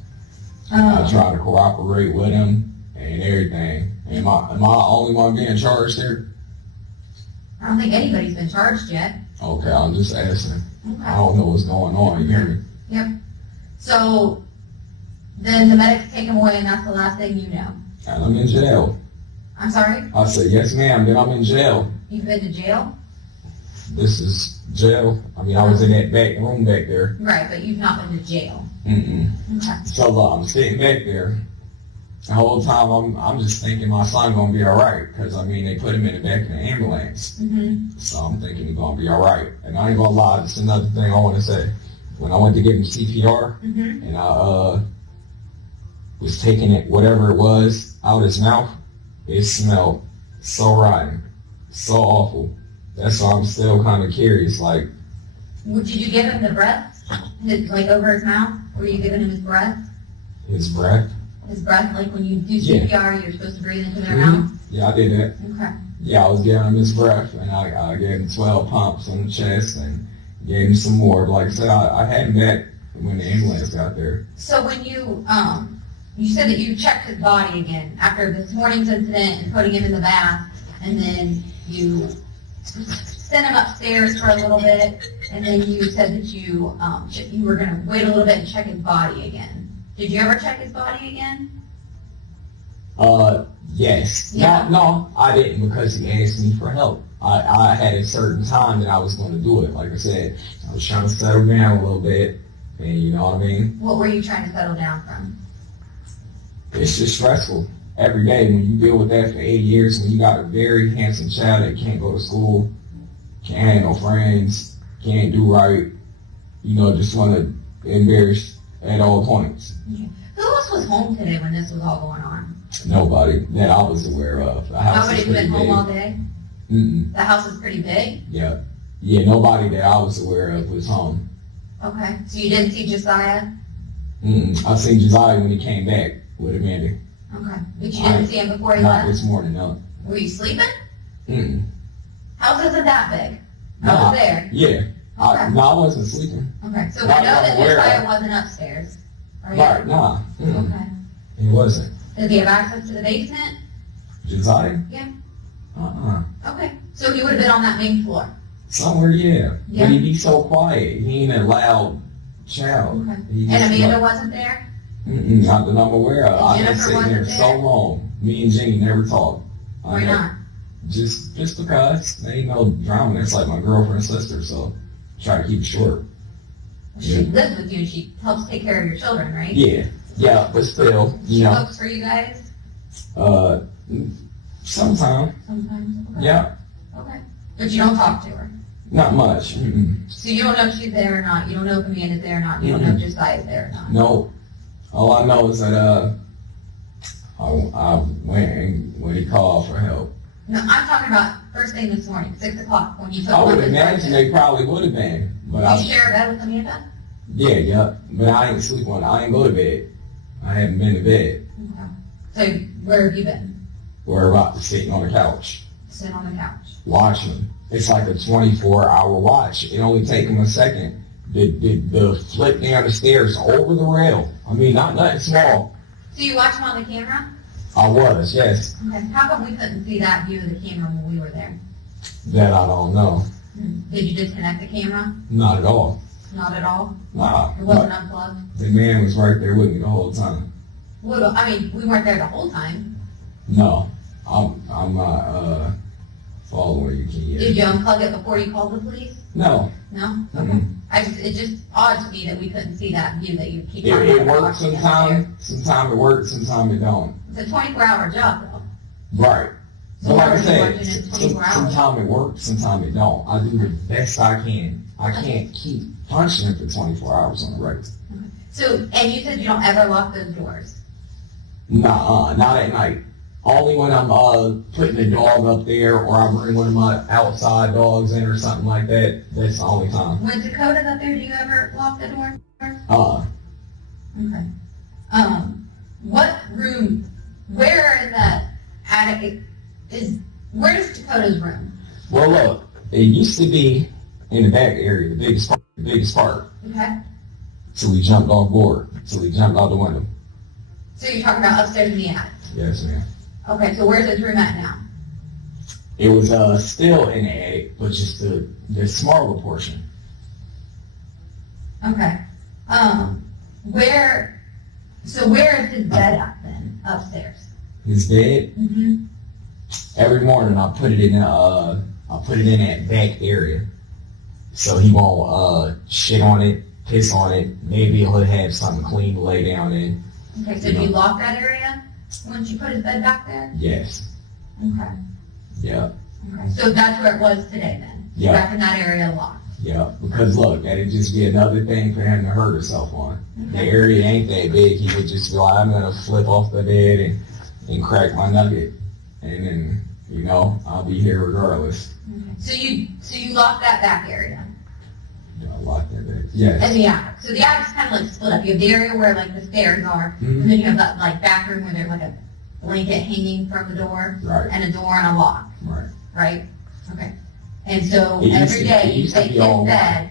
I tried to cooperate with him and everything. Am I the only one being charged there? I don't think anybody's been charged yet. Okay, I'm just asking. I Okay. don't know what's going on. You hear me? Yep. So then the medics take him away, and that's the last thing you know. And I'm in jail. I'm sorry? I said, yes, ma'am. Then I'm in jail. You've been to jail? This is jail. I mean, I was in that back room back there. Right, but you've not been to jail. Mm-mm. Okay. So I'm sitting back there. The whole time I'm just thinking my son gonna be all right, because I mean they put him in the back of the ambulance. Mm-hmm. So I'm thinking he's gonna be all right. And I ain't gonna lie, this is another thing I want to say. When I went to give him CPR, Mm-hmm. and I was taking it, whatever it was, out his mouth, it smelled so rotten, so awful. That's why I'm still kind of curious. Like, Did you give him the breath? Like over his mouth? Were you giving him his breath? his breath. His breath, like when you do Yeah. CPR, you're supposed to breathe into their Mhm. mouth? Yeah, I did that. Okay. Yeah, I was giving him his breath, and I gave him 12 pumps on the chest, and gave him some more. But like I said, I had him back when the ambulance got there. So when you said that you checked his body again after this morning's incident and putting him in the bath, and then you sent him upstairs for a little bit, and then you said that you were going to wait a little bit and check his body again. Did you ever check his body again? Yes. Yeah. No, I didn't, because he asked me for help. I had a certain time that I was going to do it. Like I said, I was trying to settle down a little bit, and you know what I mean? What were you trying to settle down from? It's just stressful every day when you deal with that for 8 years, when you got a very handsome child that can't go to school, can't have no friends, can't do right, you know, just want to embarrass at all points. Who else was home today when this was all going on? Nobody that I was aware of. The house Nobody's is pretty been home big. all day? Mm-mm. The house is pretty big? Yeah. Yeah, nobody that I was aware of was home. Okay. So you didn't see Josiah? Mm-mm. I seen Josiah when he came back with Amanda. Okay. But you didn't see him before he Not left? this morning, no. Were you sleeping? Mm-mm. House isn't that big. I Nah. was there. Yeah. Okay. No, I wasn't sleeping. Okay. So we Not know that that I'm aware Josiah of. wasn't upstairs. Right? Right, nah. Mm-mm. Okay. He wasn't. Does he have access to the basement? Josiah? Yeah. Uh-uh. Okay. So he would have been on that main floor. Somewhere, yeah. Yeah. But he'd be so quiet. He ain't a loud child. Okay. He And just Amanda like- wasn't there? Mm-mm, not that I'm aware of. And I've been Jennifer sitting there wasn't so there? long. Me and Jenny never talked. I Why know. not? Just because. There ain't no drama. It's like my girlfriend's sister, so try to keep it short. She Yeah. lives with you and she helps take care of your children, right? Yeah. Yeah, but still, She you know, cooks for you guys sometime. sometimes? Okay. Yeah. Okay. But you don't talk to her? Not much. Mm-mm. So you don't know if she's there or not. You don't know if Amanda's there or not. You don't know if Josiah's there or not. No. All I know is that I went when he called for help. No, I'm talking about first thing this morning, 6 o'clock, when you took I would Lucas imagine right they probably would have been, but there. Did I you share a bed with Amanda? yeah, but I ain't sleep on. I ain't go to bed. I haven't been to bed. Okay. So where have you been? We're about to sitting on the couch Sitting on the couch. watching. It's like a 24-hour watch. It only take them a second. The flip down the stairs over the rail. I mean, not nothing small. So you watch him on the camera? I was, yes. Okay. How come we couldn't see that view of the camera when we were there? That I don't know. Did you disconnect the camera? Not at all. Not at all? Nah. It wasn't unplugged? The man was right there with me the whole time. Well, I mean, we weren't there the whole time. No, I'm not following you, Ken. Did you unplug it before you called the police? No. No? Mm-mm. It's just odd to me that we couldn't see that view that you keep It, talking it about. works watching us sometime. Sometime it works, sometime it don't. there. It's a 24-hour job, though. Right. So But like why I are you said, watching it 24 hours? sometime it works, sometime it don't. I do the best I can. I can't keep functioning for 24 hours on the right. So, and you said you don't ever lock those doors. Nah, not at night. Only when I'm putting the dog up there, or I bring one of my outside dogs in or something like that. That's the only time. When Takoda's up there, do you ever lock the door? Okay. What room, where in the attic where is Takoda's room? Well, look, it used to be in the back area, the biggest part. Okay. So we jumped off board. So we jumped out the window. So you're talking about upstairs in the attic? Yes, ma'am. Okay, so where's his room at now? It was still in the attic, but just the smaller portion. Okay. Where is his bed at then, upstairs? His bed. Mm-hmm. Every morning I put it in that back area, so he won't shit on it, piss on it. Maybe he'll have something clean to lay down in. Okay, so do you lock that area once you put his bed back there? Yes. Okay. Yeah. Okay. So that's where it was today then? Yeah. Back in that area locked? Yeah, because look, that'd just be another thing for him to hurt himself on. The area ain't that big. He would just be like, I'm gonna flip off the bed and crack my nugget, and then I'll be here regardless. Okay. So you lock that back area? Lock that bed. Yes. And the attic. So the attic's kind of like split up. You have the area where like the stairs are, Mhm. and then you have that like back room where there's like a blanket hanging from the door, Right. and a door and a lock, Right. right? Okay. And so It used every to- day it you used to take be his all- bed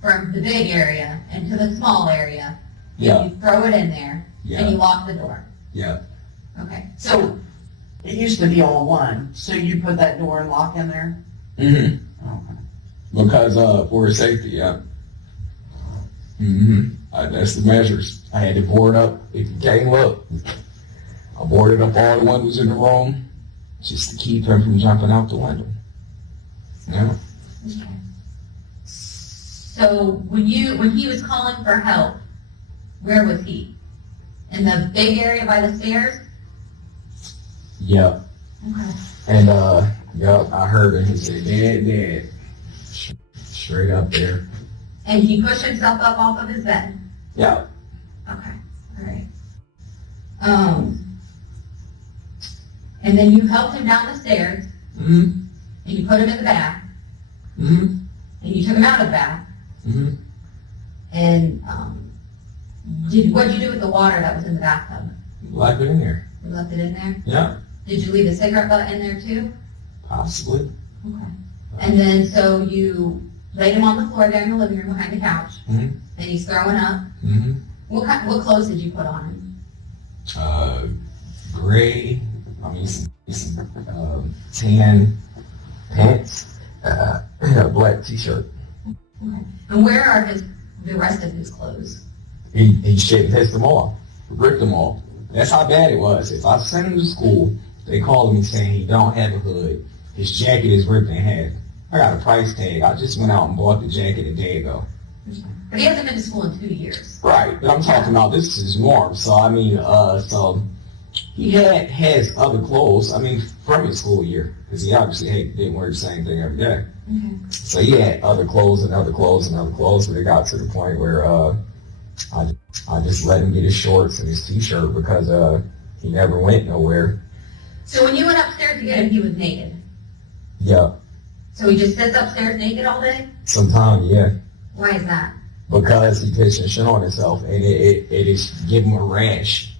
from the big area into the small area, Yeah. and you throw it in there, and Yeah. you lock the door. Yeah. Okay. So, it used to be all one, so you put that door and lock in there? Mm-hmm. Okay. Because for his safety, yeah. Mm-hmm. That's the measures. I had to board up. If you can't look, I boarded up all the windows in the room just to keep him from jumping out the window. Yeah. Okay. So when he was calling for help, where was he? In the big area by the stairs? Yeah. Okay. And I heard him. He said, "Dad." Straight up there. And he pushed himself up off of his bed? Yeah. Okay, all right. And then you helped him down the stairs, Mm-hmm. and you put him in the bath, Mm-hmm. and you took him out of the bath, Mm-hmm. and what'd you do with the water that was in the bathtub? Left it in there. You left it in there? Yeah. Did you leave a cigarette butt in there too? Possibly. Okay. And then, so you laid him on the floor there in the living room behind the couch, Mhm. and he's throwing up. Mm-hmm. What clothes did you put on him? Gray. Some tan pants. A black t-shirt. Okay. And where are the rest of his clothes? He shit pissed them off. Ripped them off. That's how bad it was. If I sent him to school, they called me saying he don't have a hood. His jacket is ripped in half. I got a price tag. I just went out and bought the jacket a day ago. But he hasn't been to school in 2 years. Right, but I'm talking about this is warm. So so he has other clothes. From his school year, because he obviously didn't wear the same thing every day. Okay. So he had other clothes and other clothes and other clothes, but it got to the point where I just let him get his shorts and his t-shirt because he never went nowhere. So when you went upstairs to get him, he was naked. Yeah, So he just sits upstairs naked all day? sometimes, yeah. Why is that? Because he pissing shit on himself, and it is giving him a rash.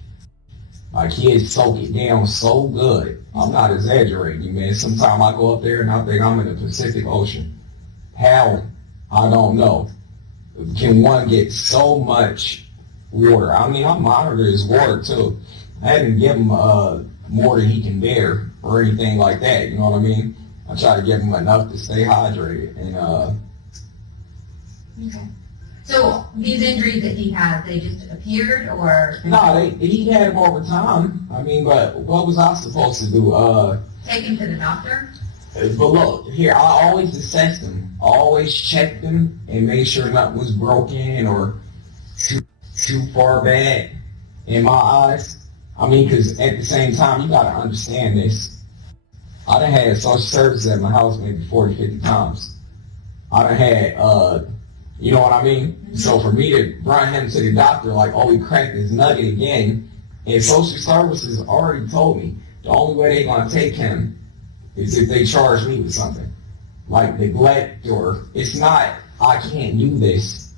My kids soak it down so good. I'm not exaggerating, man. Sometimes I go up there and I think I'm in the Pacific Ocean. How? I don't know. Can one get so much water? I monitor his water too. I haven't given him more than he can bear or anything like that. You know what I mean? I try to give him enough to stay hydrated. And Okay. So these injuries that he has, they just appeared or? no, he had them over time. But what was I supposed to do? Take him to the doctor? But look, here, I always assessed them. I always checked them and made sure nothing was broken or too far back in my eyes. Because at the same time, you got to understand this. I done had social services at my house maybe 40, 50 times. I done had, you know what I mean? Mm-hmm. So for me to run him to the doctor like, oh, he cracked his nugget again, and social services already told me the only way they're going to take him is if they charge me with something. Like neglect or, it's not, I can't do this.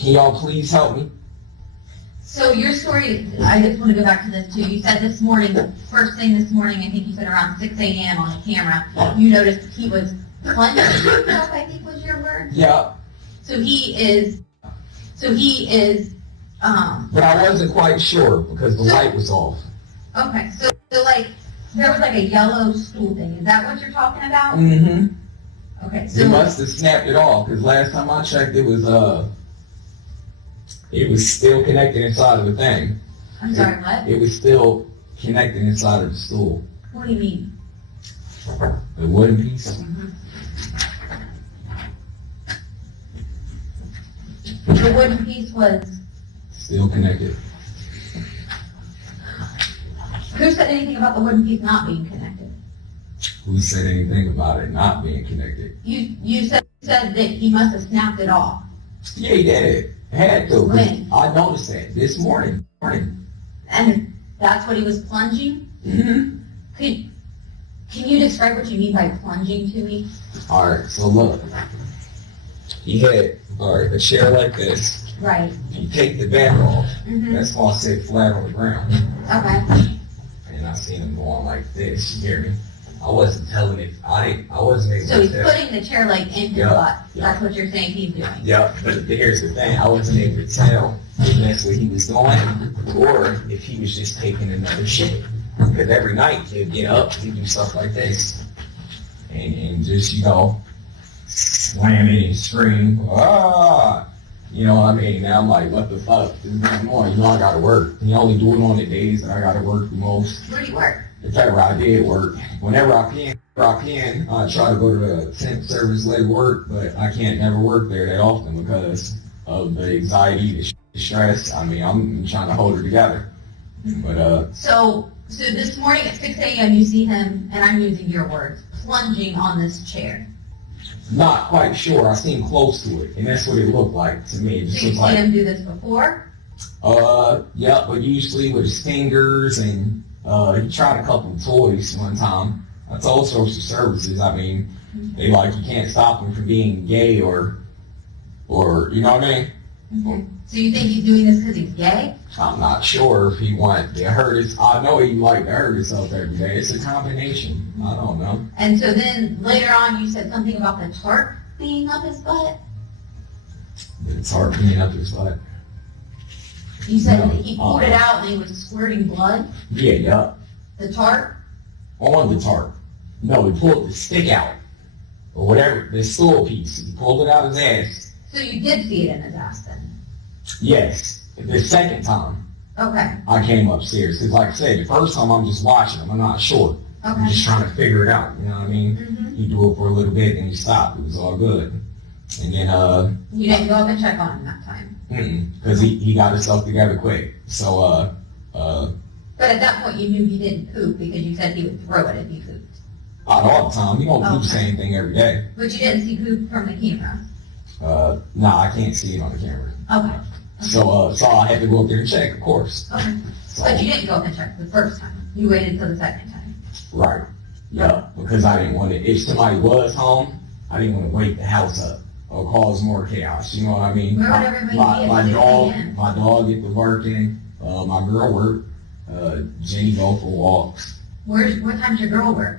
Can y'all please help me? So your story, I just want to go back to this too. You said this morning, first thing this morning, I think you said around 6 a.m. on the camera, you noticed he was plunging himself, I think was your word. Yeah. So he is, But I wasn't quite sure because the light was off. okay, so like, there was like a yellow stool thing. Is that what you're talking about? Mm-hmm. Okay, He so, must have snapped it off because last time I checked, it was still connected inside of the thing. I'm sorry, what? It was still connected inside of the stool. What do you mean? The wooden piece. The wooden piece was, Still connected. who said anything about the wooden piece not being connected? Who said anything about it not being connected? You said that he must have snapped it off. Yeah, he did. Had to. When? I noticed that this morning. And that's what he was plunging? Mm-hmm. Can you describe what you mean by plunging to me? Alright, so look. He had, a chair like this. Right. You take the back off. Mhm. That's why I sit flat on the ground. Okay. And I seen him going like this. You hear me? I wasn't telling it. I wasn't able So to he's tell. putting the chair leg in his Yeah, butt. yeah. That's what you're saying he's doing. Yep, but here's the thing. I wasn't able to tell if that's where he was going or if he was just taking another shit. Because every night he'd get up, he'd do stuff like this. And just, slam it and scream, ah! You know what I mean? Now I'm like, what the fuck is going on? I gotta work. He only do it on the days that I gotta work the most. Where do you work? If ever I did work, whenever I can, I try to go to the temp service led work, but I can't never work there that often because of the anxiety, the stress. I mean, I'm trying to hold it together. But So this morning at 6 a.m. you see him, and I'm using your words, plunging on this chair. not quite sure. I seen close to it, and that's what it looked like to me. It So just you've looked seen like, him do this before? yeah, but usually with his fingers, and he tried a couple of toys one time. I told social services, I mean, they you can't stop him from being gay or you know what I mean? So you think he's doing this because he's gay? I'm not sure if he wanted to hurt his, I know he liked to hurt himself every day. It's a combination. I don't know. And so then later on you said something about the tarp being up his butt? It's hard being up his butt. You said No. that he pulled it out and he was squirting blood? Yeah. The tarp? On the tarp. No, he pulled the stick out. Or whatever, the stool piece. He pulled it out his ass. So you did see it in his ass then? Yes. The second time Okay. I came upstairs. Because like I said, the first time I'm just watching him. I'm not sure. I'm Okay. just trying to figure it out. You know what I mean? Mhm. He do it for a little bit and he stopped. It was all good. And then, You didn't go up and check on him that time? because he got himself together quick. So, But at that point you knew he didn't poop because you said he would throw it if he pooped. not all the time. He don't do the Okay. same thing every day. But you didn't see poop from the camera? Nah, I can't see it on the camera. Okay. So I had to go up there and check, of course. Okay. So, But you didn't go up and check the first time? You waited till the second time? right. Yeah, because I didn't want to, if somebody was home, I didn't want to wake the house up or cause more chaos. You know what I mean? Where would everybody be at my 6 dog, a.m.? my dog get to working. My girl work. Jenny go for walks. What time's your girl work?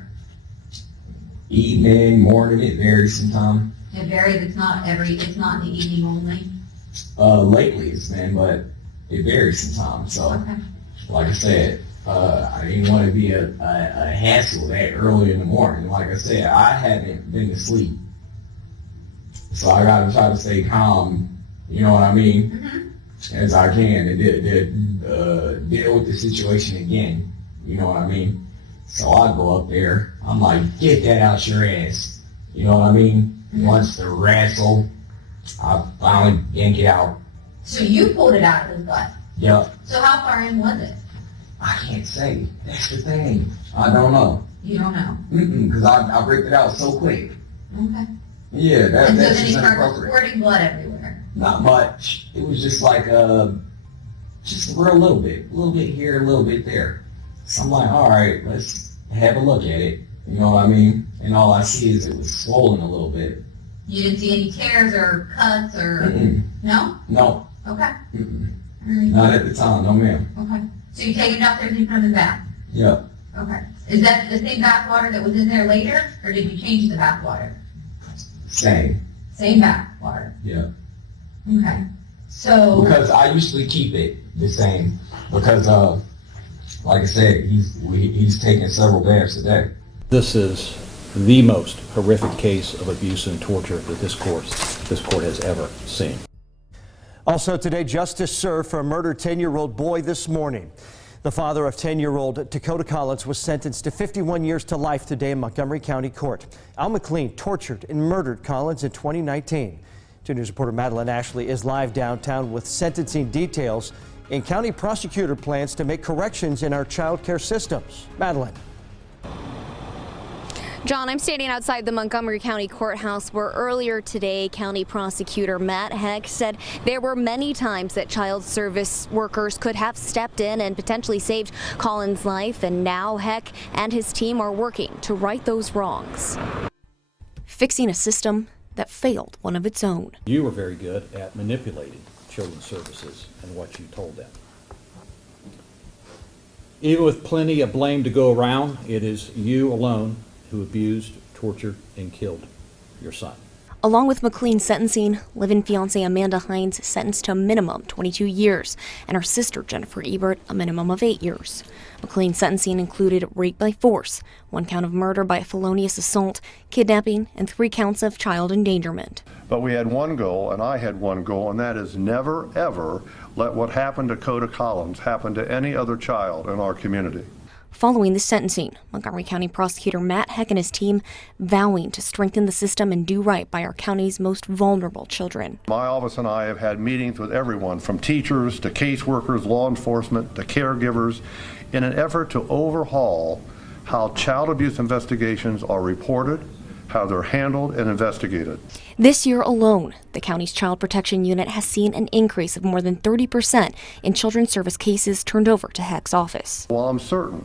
Evening, morning, it varies sometimes. It varies, it's not in the evening only? Lately it's been, but it varies sometimes. So, Okay. like I said, I didn't want to be a hassle that early in the morning. Like I said, I haven't been to sleep. So I got to try to stay calm, you know what I mean, Mm-hmm. as I can and deal with the situation again, you know what I mean. So I go up there, I'm like, get that out your ass, you know what I mean. Mhm. Once the wrestle, I finally yank it out. So you pulled it out of his butt? Yep. So how far in was it? I can't say. That's the thing. I don't know. You don't know? Because I ripped it out so quick. Okay. Yeah, And so that's then just he started inappropriate. squirting blood everywhere? Not much. It was just like just a real little bit here, a little bit there. So I'm like, all right, let's have a look at it. You know what I mean? And all I see is it was swollen a little bit. You didn't see any tears or cuts or, no? No. Okay. Not at the time, no ma'am. Okay. So you take him downstairs and you put him in the bath? Yep. Okay. Is that the same bath water that was in there later, or did you change the bath water? Same. Same bath water? Yeah. Okay. So... Because I usually keep it the same, because, like I said, he's taking several baths a day. This is the most horrific case of abuse and torture that this court has ever seen. Also today, justice served for a murdered 10-year-old boy this morning. The father of 10-year-old Takoda Collins was sentenced to 51 years to life today in Montgomery County Court. Al McLean tortured and murdered Collins in 2019. 2 News reporter Madeline Ashley is live downtown with sentencing details and county prosecutor plans to make corrections in our child care systems. Madeline. John, I'm standing outside the Montgomery County Courthouse where earlier today County Prosecutor Matt Heck said there were many times that child service workers could have stepped in and potentially saved Collins' life, and now Heck and his team are working to right those wrongs, fixing a system that failed one of its own. You were very good at manipulating children's services and what you told them. Even with plenty of blame to go around, it is you alone who abused, tortured, and killed your son. Along with McLean's sentencing, live-in fiancée Amanda Hines sentenced to a minimum 22 years, and her sister Jennifer Ebert a minimum of 8 years. McLean's sentencing included rape by force, 1 count of murder by felonious assault, kidnapping, and 3 counts of child endangerment. But we had one goal, and I had one goal, and that is never, ever let what happened to Takoda Collins happen to any other child in our community. Following the sentencing, Montgomery County Prosecutor Matt Heck and his team vowing to strengthen the system and do right by our county's most vulnerable children. My office and I have had meetings with everyone from teachers to caseworkers, law enforcement to caregivers in an effort to overhaul how child abuse investigations are reported, how they're handled and investigated. This year alone, the county's Child Protection Unit has seen an increase of more than 30% in children's service cases turned over to Heck's office. While I'm certain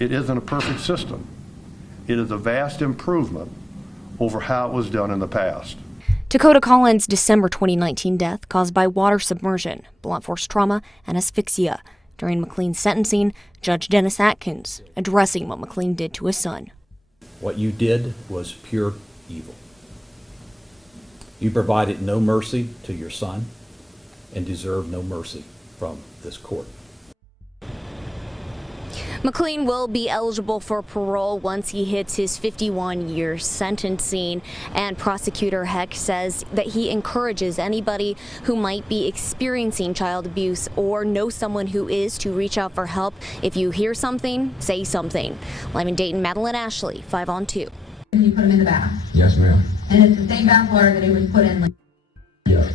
it isn't a perfect system, it is a vast improvement over how it was done in the past. Takoda Collins' December 2019 death caused by water submersion, blunt force trauma, and asphyxia. During McLean's sentencing, Judge Dennis Atkins addressing what McLean did to his son. What you did was pure evil. You provided no mercy to your son and deserve no mercy from this court. McLean will be eligible for parole once he hits his 51-year sentencing, and Prosecutor Heck says that he encourages anybody who might be experiencing child abuse or know someone who is to reach out for help. If you hear something, say something. Live in Dayton, Madeline Ashley, 5 on 2. And you put him in the bath? Yes, ma'am. And it's the same bath water that he was put in? Yeah.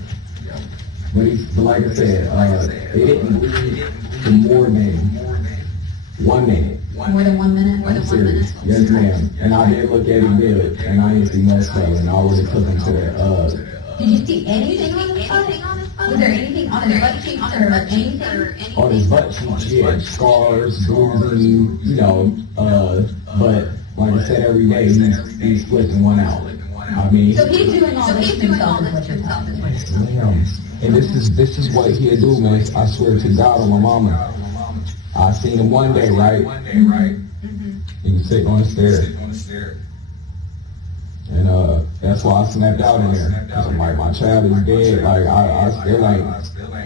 But like I said, it didn't bleed for more than 1 minute. More than 1 minute? More than 1 minute? Yes, ma'am. And I did look at him good, and I didn't see no swelling, and I would have took him to the, Did you see anything on his butt? Was there anything on his butt cheeks or anything? On his butt cheeks, he had scars, bruising, but like I said, every day he's flipping one out. I mean, so he's doing all this himself. Ma'am, and this is what he'll do, man. I swear to God on my mama. I seen him one day, right? He was sitting on the stairs. And that's why I snapped out in there. Because I'm like, my child is dead. Like, I still ain't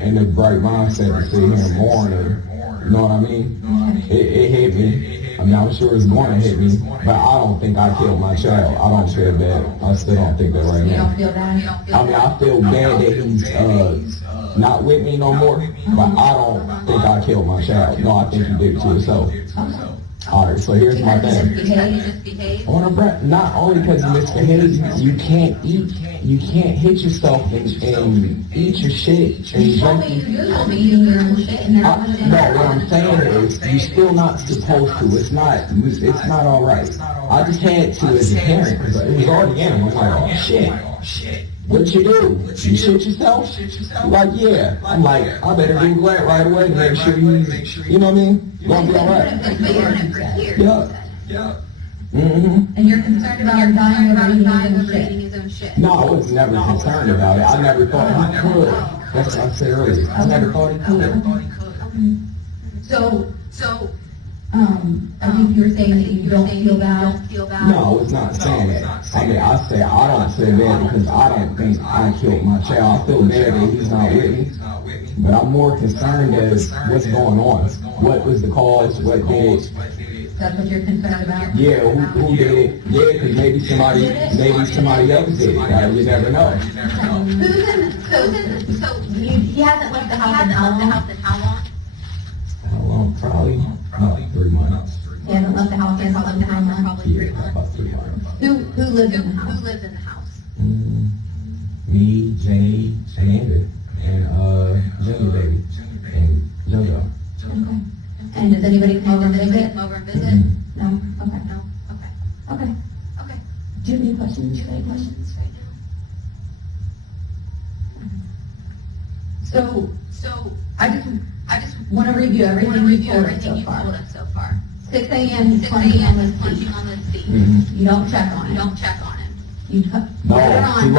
in the bright mindset to sit here and mourn her. You know what I mean? It hit me. I mean, I'm sure it's going to hit me, but I don't think I killed my child. I don't feel bad. I still don't think that right now. You don't feel bad? I mean, I feel bad that he's not with me no more, but I don't think I killed my child. No, I think he did it to himself. Alright, so here's my thing. Not only because you misbehaved, you can't hit yourself and eat your shit and drink. No, what I'm saying is, you're still not supposed to. It's not alright. I just had to as a parent, because it was already in him. I'm like, oh shit. What'd you do? You shit yourself? You're like, yeah. I'm like, I better do that right away to make sure you know what I mean? Gonna be alright. Yeah. And you're concerned about him dying over eating his own shit? No, I was never concerned about it. I never thought he could. That's what I said earlier. I never thought he could. So, I think you were saying that you don't feel bad? No, I was not saying that. I mean, I say I don't feel bad because I don't think I killed my child. I feel bad that he's not with me. But I'm more concerned as what's going on. What was the cause? What did it? That's what you're concerned about? Yeah, who did it? Yeah, because maybe somebody else did it. You never know. So he hasn't left the house in how long? How long? Probably 3 months. He hasn't left the house in probably 3 months? Yeah, about 3 months. Who lives in the house? Me, Jenny, Amanda, and Junior baby, and JoJo. Okay. And does anybody come over and visit? No? Okay. Okay. Do you have any questions right now? So I just want to review everything we've told us so far. 6 a.m. punching on the seat. You don't check on it. You put it on.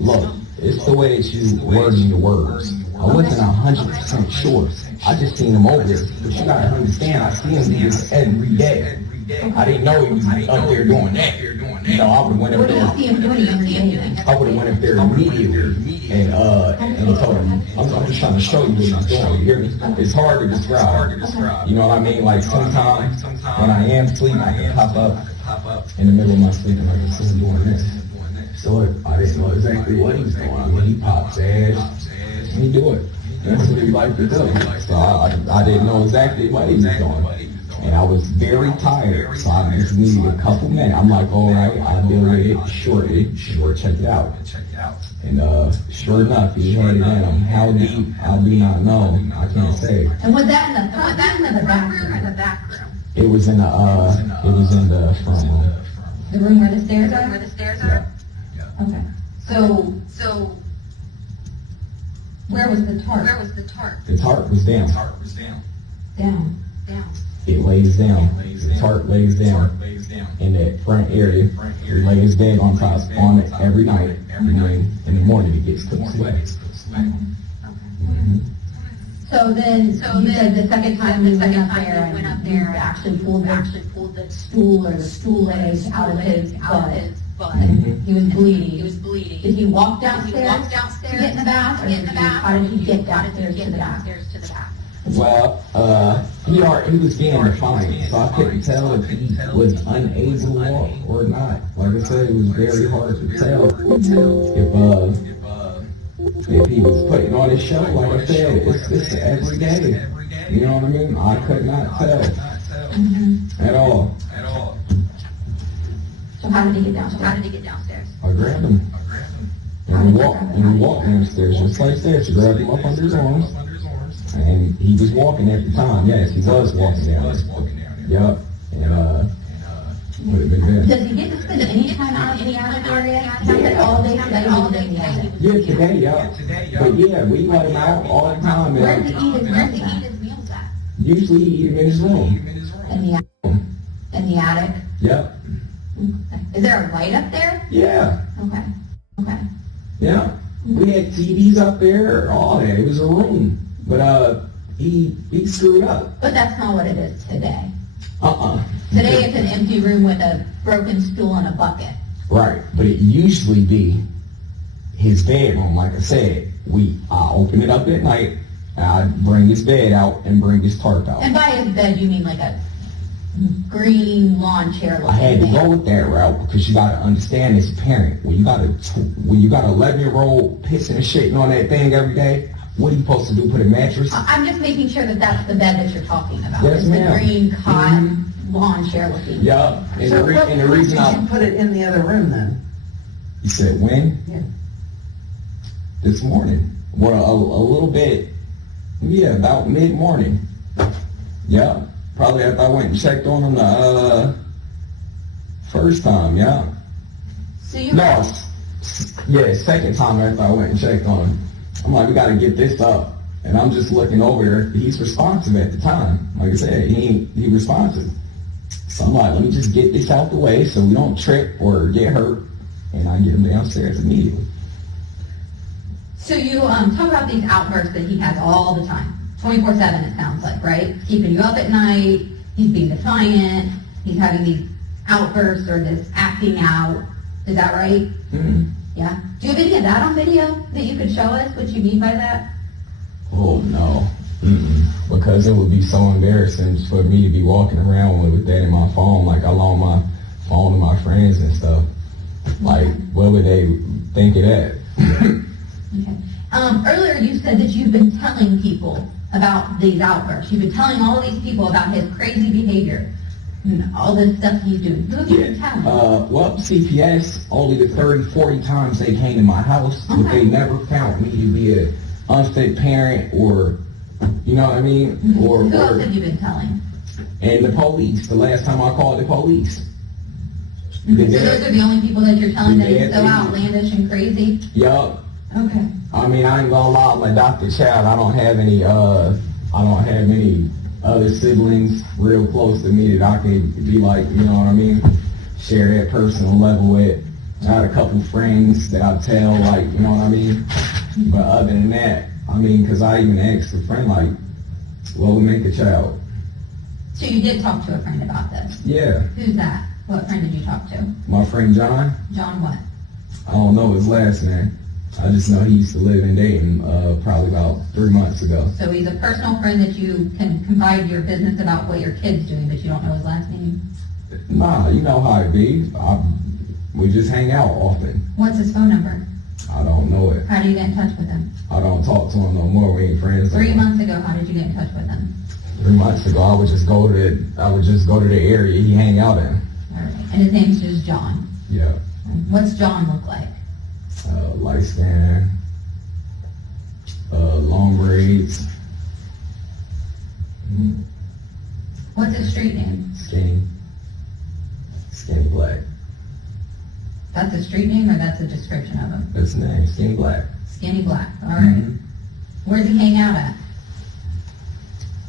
Look, it's the way that you wording your words. I wasn't 100% sure. I just seen him over there. But you gotta understand, I see him do this every day. I didn't know he was up there doing that. You know, I would have went up there. What do you see him doing every day? I would have went up there immediately and told him, I'm just trying to show you what he's doing. You hear me? It's hard to describe. You know what I mean? Like sometimes when I am asleep, I can pop up in the middle of my sleep and I can see him doing this. So I didn't know exactly what he was doing. I mean, he pops ass and he do it. That's what he liked to do. So I didn't know exactly what he was doing. And I was very tired, so I just needed a couple minutes. I'm like, all right, I'll deal with it shortly. Sure, check it out. And sure enough, he had it in him. How deep, I do not know. I can't say. And was that in the front room or the back room? It was in the front room. The room where the stairs are? Yeah. Okay. So where was the tarp? The tarp was down. Down. It lays down. The tarp lays down in that front area. It lays dead on top on it every night. And then in the morning it gets cooked away. So then you said the second time we went up there and actually pulled the stool or the stool legs out of his butt. He was bleeding. Did he walk downstairs to get in the bath? How did he get downstairs to the bath? Well, he was being defiant, so I couldn't tell if he was unable to walk or not. Like I said, it was very hard to tell if he was putting on his show. Like I said, it's every day. You know what I mean? I could not tell at all. So how did he get downstairs? I grabbed him and we walked downstairs just like this. I grabbed him up under his arms. And he was walking at the time. Yes, he was walking down there. Yep. And would have been good. Does he get to spend any time out in the attic area? Like all day today? Yeah, today, yeah. But yeah, we let him out all the time. Where does he eat his meals at? Usually he eat him in his room. In the attic? Yep. Is there a light up there? Yeah. Okay. Yeah. We had TVs up there, all that. It was a room. But he screwed up. But that's not what it is today. Today it's an empty room with a broken stool and a bucket. Right, but it usually be his bedroom. Like I said, I open it up at night, I'd bring his bed out and bring his tarp out. And by his bed, you mean like a green lawn chair? I had to go with that route because you got to understand as a parent, when you got an 11-year-old pissing and shitting on that thing every day, what are you supposed to do? Put a mattress? I'm just making sure that that's the bed that you're talking about. Yes, ma'am. The green cotton lawn chair looking. Yeah. And the reason you put it in the other room then? You said when? Yeah. This morning. Well, a little bit. Yeah, about mid-morning. Yeah. Probably after I went and checked on him the first time. Yeah. Second time after I went and checked on him. I'm like, we got to get this up. And I'm just looking over there. He's responsive at the time. Like I said, he responsive. So I'm like, let me just get this out the way so we don't trip or get hurt. and I get him downstairs immediately. So you talk about these outbursts that he has all the time, 24/7 it sounds like, right? Keeping you up at night, he's being defiant, he's having these outbursts or this acting out. Is that right? Mm-hmm. Yeah. Do you have any of that on video that you could show us what you mean by that? Oh no. Mm-mm. Because it would be so embarrassing for me to be walking around with that in my phone. Like I loan my phone to my friends and stuff. Like, what would they think of that? Okay. Earlier you said that you've been telling people about these outbursts. You've been telling all these people about his crazy behavior and all this stuff he's doing. Who have you been telling? Well, CPS, only the 30, 40 times they came to my house, but they never found me to be an unfit parent or, you know what I mean? Or, who else have you been telling? And the police, the last time I called the police. So those are the only people that you're telling that is so outlandish and crazy? Yup. Okay. I mean, I ain't gonna lie, I'm an adopted child. I don't have any other siblings real close to me that I can be like, you know what I mean, share that personal level with. I had a couple friends that I tell, like, you know what I mean? But other than that, I mean, because I even asked a friend, like, what would make a child? So you did talk to a friend about this? Yeah. Who's that? What friend did you talk to? My friend John. John what? I don't know his last name. I just know he used to live in Dayton probably about 3 months ago. So he's a personal friend that you can confide your business about what your kid's doing, but you don't know his last name? Nah, you know how it be. We just hang out often. What's his phone number? I don't know it. How do you get in touch with him? I don't talk to him no more. We ain't friends. 3 months ago, how did you get in touch with him? 3 months ago, I would just go to the area he hang out in. All right. And his name's just John? Yeah. What's John look like? Light skin, long braids. What's his street name? Skinny black. That's a street name or that's a description of him? That's his name, Skinny Black. Skinny Black, all right. Where's he hang out at?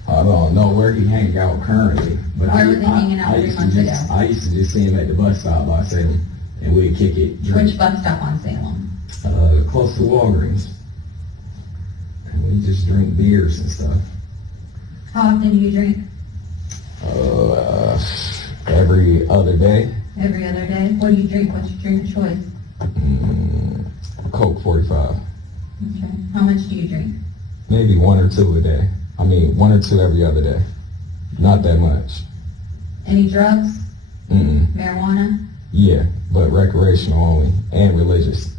I don't know where he hang out currently. But Where was he hanging out 3 months ago? I used to just see him at the bus stop by Salem, and we'd kick it. Drink. Which bus stop on Salem? Close to Walgreens. And we just drink beers and stuff. How often do you drink? Every other day. Every other day? What do you drink? What's your drink of choice? Coke 45. Okay. How much do you drink? Maybe 1 or 2 a day. I mean, 1 or 2 every other day. Not that much. Any drugs? Marijuana? Yeah, but recreational only and religious.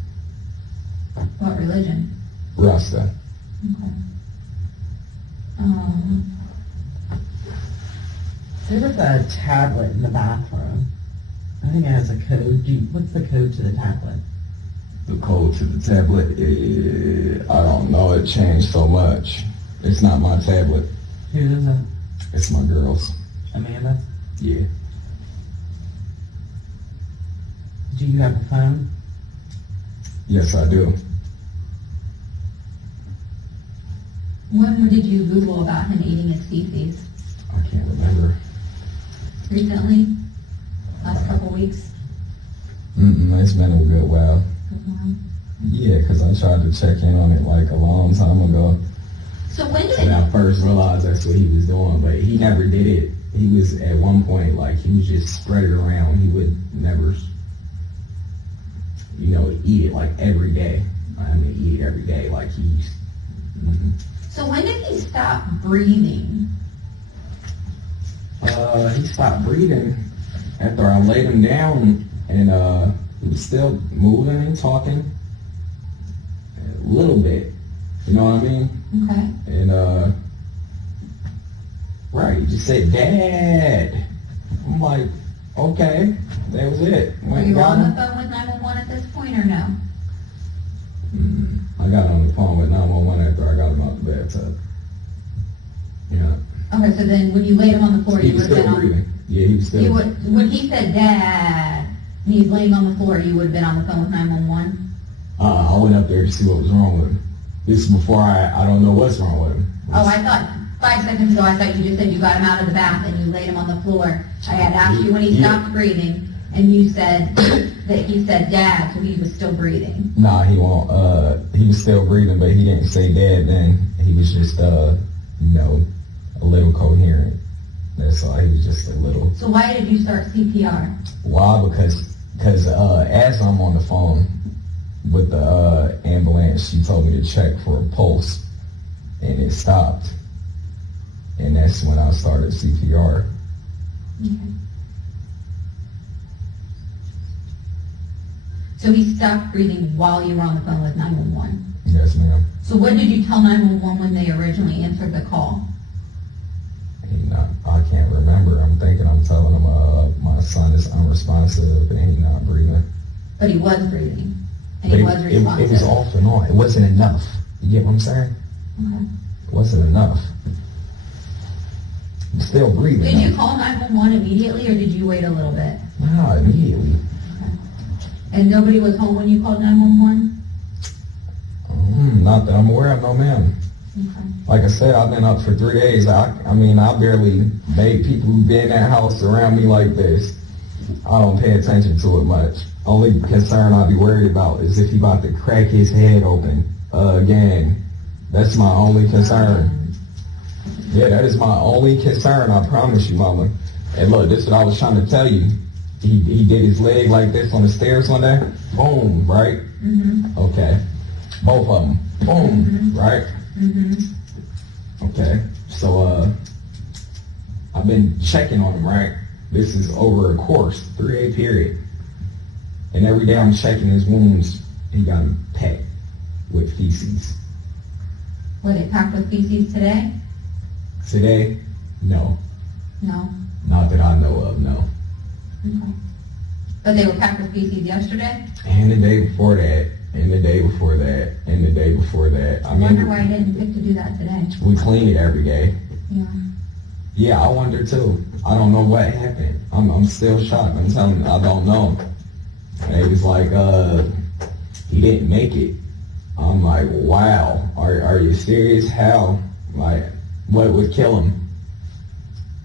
What religion? Rasta. Okay. There was a tablet in the bathroom. I think it has a code. What's the code to the tablet? The code to the tablet, I don't know. It changed so much. It's not my tablet. Who is it? It's my girl's. Amanda? Yeah. Do you have a phone? Yes, I do. When did you Google about him eating his feces? I can't remember. Recently? Last couple weeks? It's been a good while. Yeah, because I tried to check in on it like a long time ago. So when did... When I first realized that's what he was doing, but he never did it. He was, at one point, like, he was just spread it around. He would never, eat it, like, every day. I mean, eat it every day, like, he's... So when did he stop breathing? He stopped breathing after I laid him down, and he was still moving and talking a little bit. You know what I mean? Okay. And right, he just said, "Dad." I'm like, okay, that was it. Were you on the phone with 911 at this point or no? I got on the phone with 911 after I got him out the bathtub. Yeah. Okay, so then when you laid him on the floor, He you was would have still been breathing. Yeah, he was still. When he said "Dad," and he's laying on the floor, you would have been on the phone with 911. I went up there to see what was wrong with him. This is before I don't know what's wrong with him. Oh, I thought 5 seconds ago I thought you just said you got him out of the bath and you laid him on the floor. I had asked you when he stopped breathing, And you said that he said dad, so he was still breathing. Nah, he won't. He was still breathing, but he didn't say dad then. He was just, a little coherent. That's all. He was just a little. So why did you start CPR? Why? Because as I'm on the phone with the ambulance, she told me to check for a pulse, and it stopped. And that's when I started CPR. Okay. So he stopped breathing while you were on the phone with 911? Yes, ma'am. So what did you tell 911 when they originally answered the call? I can't remember. I'm thinking I'm telling him my son is unresponsive and he's not breathing. But he was breathing. And But he was responsive. it was off and on. It wasn't enough. You get what I'm saying? Okay. It wasn't enough. I'm still breathing. Did you call 911 immediately, or did you wait a little bit? No, immediately. Okay. And nobody was home when you called 911? Not that I'm aware of, no ma'am. Okay. Like I said, I've been up for 3 days. I barely made people who be in that house around me like this. I don't pay attention to it much. Only concern I'd be worried about is if he about to crack his head open again. That's my only concern. Yeah, that is my only concern, I promise you, mama. And look, this is what I was trying to tell you. He did his leg like this on the stairs one day. Boom, right? Mm-hmm. Okay. Both of them. Boom, Mm-hmm. right? Mm-hmm. Okay. So, I've been checking on him, right? This is over a course, 3-day period. And every day I'm checking his wounds, he got them packed with feces. Were they packed with feces today? Today, no. No. Not that I know of, no. Okay. But they were packed with feces yesterday? And the day before that, and the day before that, and the day before that. I wonder why you didn't pick to do that today. We clean it every day. Yeah. Yeah, I wonder too. I don't know what happened. I'm still shocked. I'm telling you, I don't know. And it was like, he didn't make it. I'm like, wow, are you serious? How? Like, what would kill him?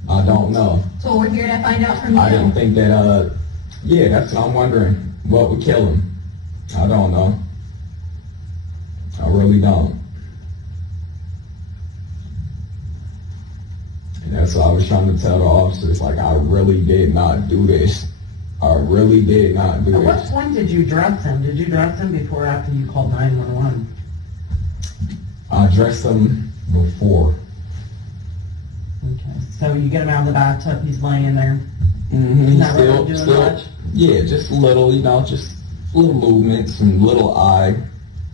I don't know. So we're here to find out from you. I didn't think that, yeah, that's what I'm wondering. What would kill him? I don't know. I really don't. And that's what I was trying to tell the officers, like, I really did not do this. I really did not do At what this. point did you dress him? Did you dress him before or after you called 911? I dressed him before. Okay, so you get him out of the bathtub, he's laying there. Mm-hmm. Not really doing much? Yeah, just little, just little movements and little eye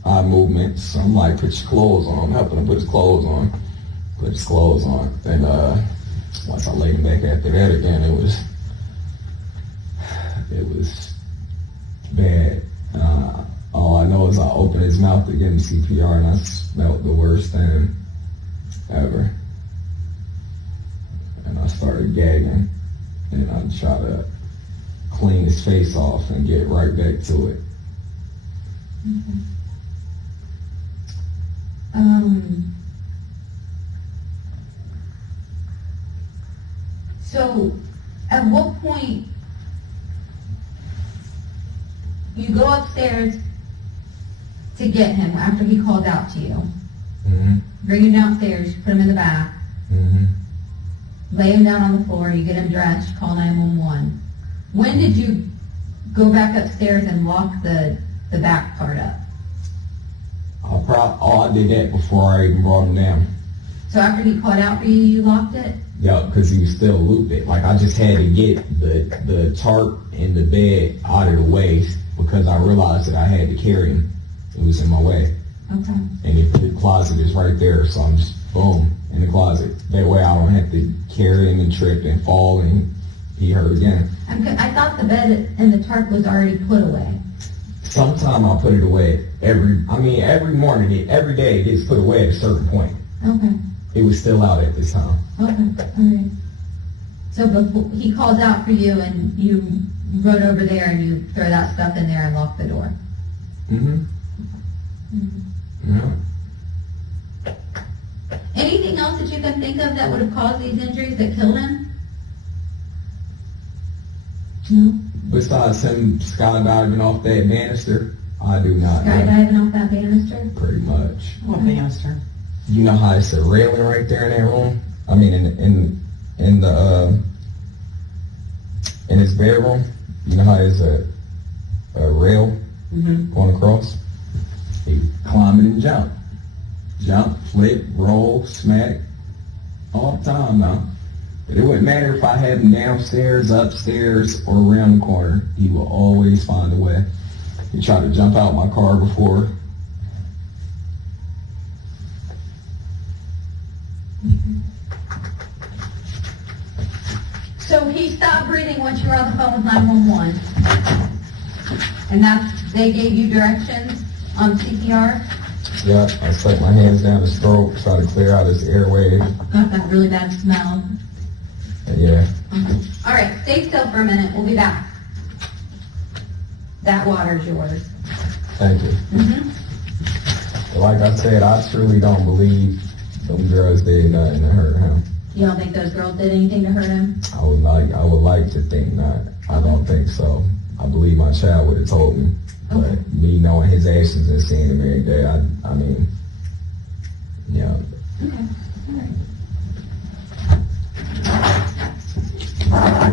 movements. I'm like, put your clothes on. I'm helping him put his clothes on. Put his clothes on. And once I laid him back after that again, it was bad. All I know is I opened his mouth to give him CPR, and I smelled the worst thing ever. And I started gagging, and I tried to clean his face off and get right back to it. Okay. So, at what point you go upstairs to get him after he called out to you? Mm-hmm. Bring him downstairs, put him in the bath, Mm-hmm. lay him down on the floor, you get him dressed, call 911. When did you go back upstairs and lock the back part up? I did that before I even brought him down. So after he called out for you, you locked it? Yeah, because he was still looped. Like, I just had to get the tarp and the bed out of the way because I realized that I had to carry him. It was in my way. Okay. And the closet is right there, so I'm just, boom, in the closet. That way I don't have to carry him and trip and fall and he hurt again. I thought the bed and the tarp was already put away. Sometime I put it away every morning, every day it gets put away at a certain point. Okay. It was still out at this time. Okay. All right. So before he calls out for you and you run over there and you throw that stuff in there and lock the door. Mm-hmm. Mm-hmm. Yeah. Anything else that you can think of that would have caused these injuries that killed him? No? besides him skydiving off that banister, I do not know. Skydiving off that banister? Pretty much. What banister? You know how it's a railing right there in that room? I mean, in his bedroom, you know how there's a rail going across? He climb it and jump. Jump, flip, roll, smack, all the time now. But it wouldn't matter if I had him downstairs, upstairs, or around the corner. He will always find a way. He tried to jump out my car before. So he stopped breathing once you were on the phone with 911. And they gave you directions on CPR? Yeah, I stuck my hands down his throat, try to clear out his airway. Got that really bad smell. Yeah. All right, stay still for a minute. We'll be back. That water's yours. Thank you. But like I said, I truly don't believe them girls did nothing to hurt him. You don't think those girls did anything to hurt him? I would like to think not. I don't think so. I believe my child would have told me. Okay. But me knowing his actions and seeing him every day, I mean, yeah. Okay. All right.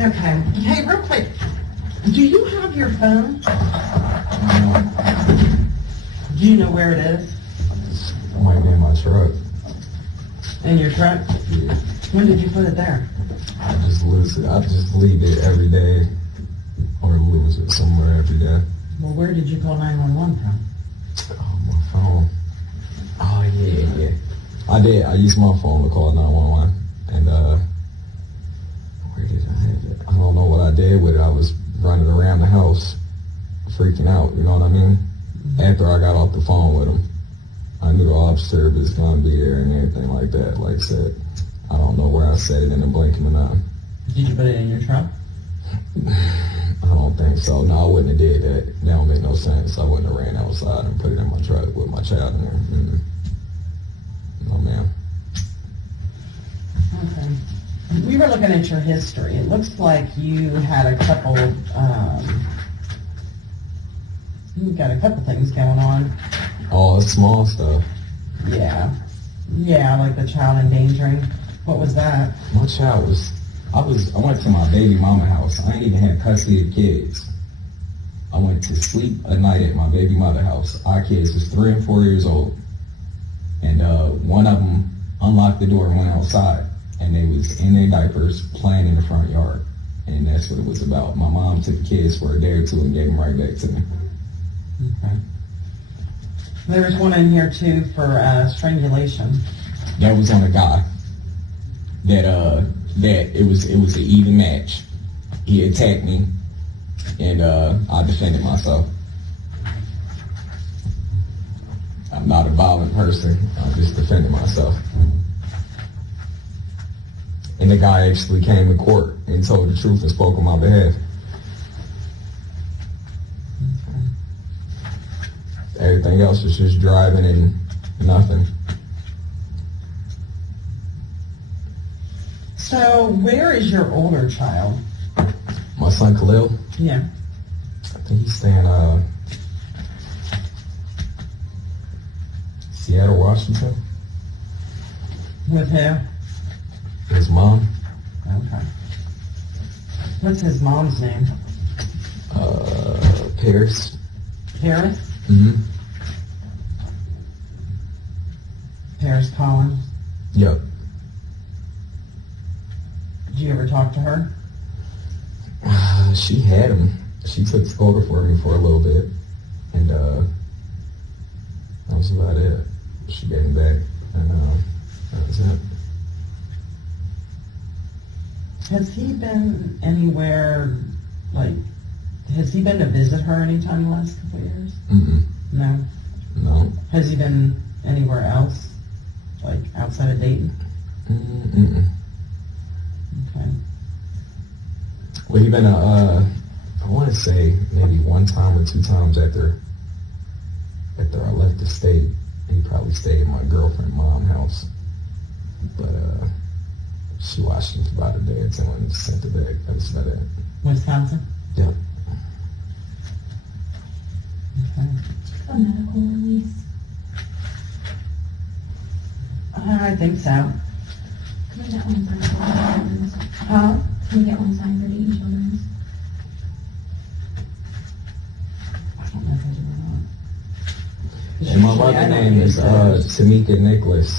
Okay. Hey, real quick, do you have your phone? Do you know where it is? It might be in my truck. In your truck? Yeah. When did you put it there? I just lose it. I just leave it every day, or lose it somewhere every day. Well, where did you call 911 from? Oh, my phone. Oh, yeah. I did. I used my phone to call 911. And, where did I have it? I don't know what I did with it. I was running around the house, freaking out, you know what I mean? After I got off the phone with him, I knew the officer was going to be there and everything like that. Like I said, I don't know where I set it in the blink of an eye. Did you put it in your truck? I don't think so. No, I wouldn't have did that. That don't make no sense. I wouldn't have ran outside and put it in my truck with my child in there. No, ma'am. Okay. We were looking at your history. It looks like you had a couple, you've got a couple things going on. Oh, it's small stuff. Yeah. Yeah, like the child endangering. What was that? My child was, I went to my baby mama house. I ain't even had custody of kids. I went to sleep a night at my baby mother house. Our kids was 3 and 4 years old. And one of them unlocked the door and went outside. And they was in their diapers playing in the front yard. And that's what it was about. My mom took the kids for a day or two and gave them right back to me. Okay. There was one in here too for strangulation. That was on a guy. That it was an even match. He attacked me, and I defended myself. I'm not a violent person. I just defended myself. And the guy actually came to court and told the truth and spoke on my behalf. Everything else was just driving and nothing. So, where is your older child? My son Khalil? Yeah. I think he's staying Seattle, Washington. With who? His mom. Okay. What's his mom's name? Paris. Paris? Mm-hmm. Paris Collins? Yep. Did you ever talk to her? She had him. She took Takoda for me for a little bit. And that was about it. She gave him back. And that was it. Has he been anywhere, like, has he been to visit her anytime in the last couple of years? Mm-mm. No? No. Has he been anywhere else, like outside of Dayton? Mm-mm. Okay. Well, he been I want to say maybe 1 time or 2 times after I left the state. He probably stayed at my girlfriend's mom's house. But she watched him for about a day or 2 and sent it back. That was about it. Wisconsin? Yep. Okay. A medical release. I think so. Can we get one signed for Dayton Children's? Huh? Can we get one signed for Dayton Children's? I don't know if I do or not. And my mother's name is Tamika Nicholas.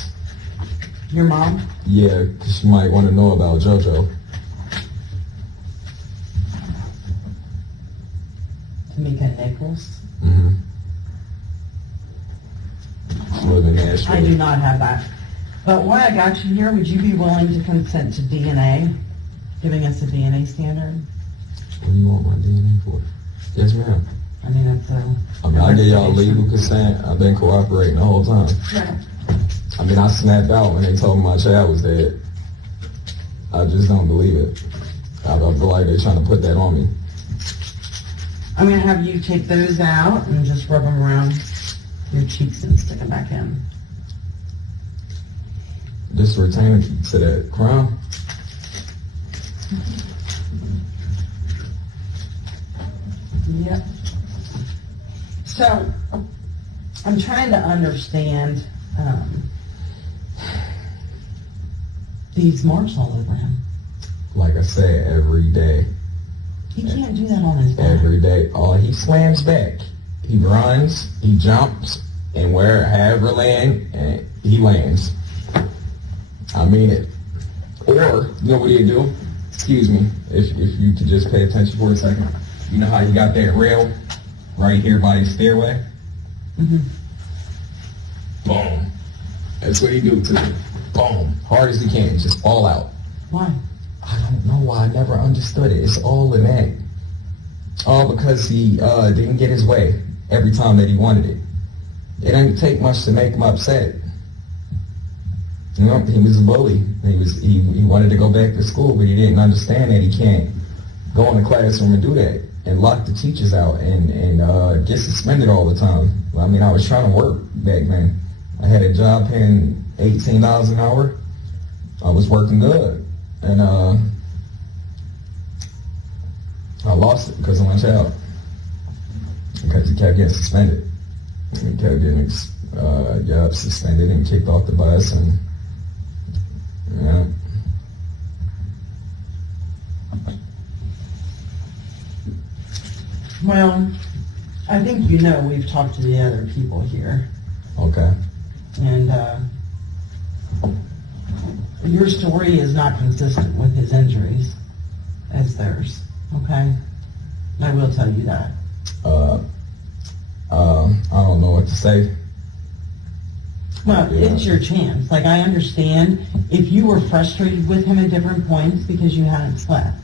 Your mom? Yeah, 'cause you might want to know about JoJo. Tamika Nichols? Mm-hmm. She lived in Nashville. I do not have that. But while I got you here, would you be willing to consent to DNA? Giving us a DNA standard? What do you want my DNA for? Yes, ma'am. I mean, that's a... I mean, I gave y'all legal consent. I've been cooperating the whole time. Right. I mean, I snapped out when they told me my child was dead. I just don't believe it. I feel like they're trying to put that on me. I'm going to have you take those out and just rub them around your cheeks and stick them back in. Just return it to that crown. Yep. So, I'm trying to understand these marks all over him. like I said, every day. He can't do that on his back. Every day. Oh, he slams back. He runs, he jumps, and wherever land, and he lands. I mean it. Or, you know what he'd do? Excuse me, if you could just pay attention for a second. You know how you got that rail right here by the stairway? Mm-hmm. Boom. That's what he do to me. Boom. Hard as he can, just fall out. Why? I don't know why. I never understood it. It's all in that. All because he didn't get his way every time that he wanted it. It didn't take much to make him upset. You know, he was a bully. He wanted to go back to school, but he didn't understand that he can't go in the classroom and do that and lock the teachers out and get suspended all the time. I mean, I was trying to work back then. I had a job paying $18 an hour. I was working good, and I lost it because of my child. Because he kept getting suspended. He kept getting suspended and kicked off the bus, and yeah. Well, I think you know we've talked to the other people here. Okay. And your story is not consistent with his injuries as theirs, okay? I will tell you that. I don't know what to say. Well, it's your chance. Like, I understand if you were frustrated with him at different points because you hadn't slept,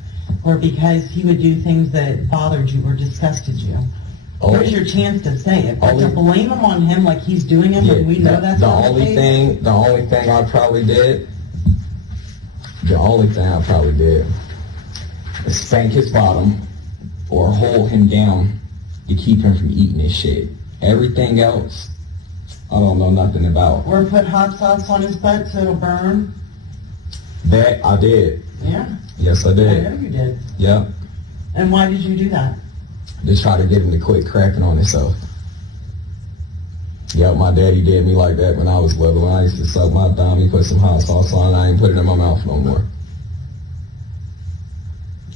or because he would do things that bothered you or disgusted you. Here's your chance to say it. But to blame him on him like he's doing it when we know that's not the case. The only thing I probably did is spank his bottom or hold him down to keep him from eating his shit. Everything else, I don't know nothing about. Or put hot sauce on his butt so it'll burn. That I did. Yeah. Yes, I did. I know you did. Yeah. And why did you do that? Just try to get him to quit cracking on himself. Yep, my daddy did me like that when I was little. When I used to suck my thumb, he put some hot sauce on, I ain't put it in my mouth no more.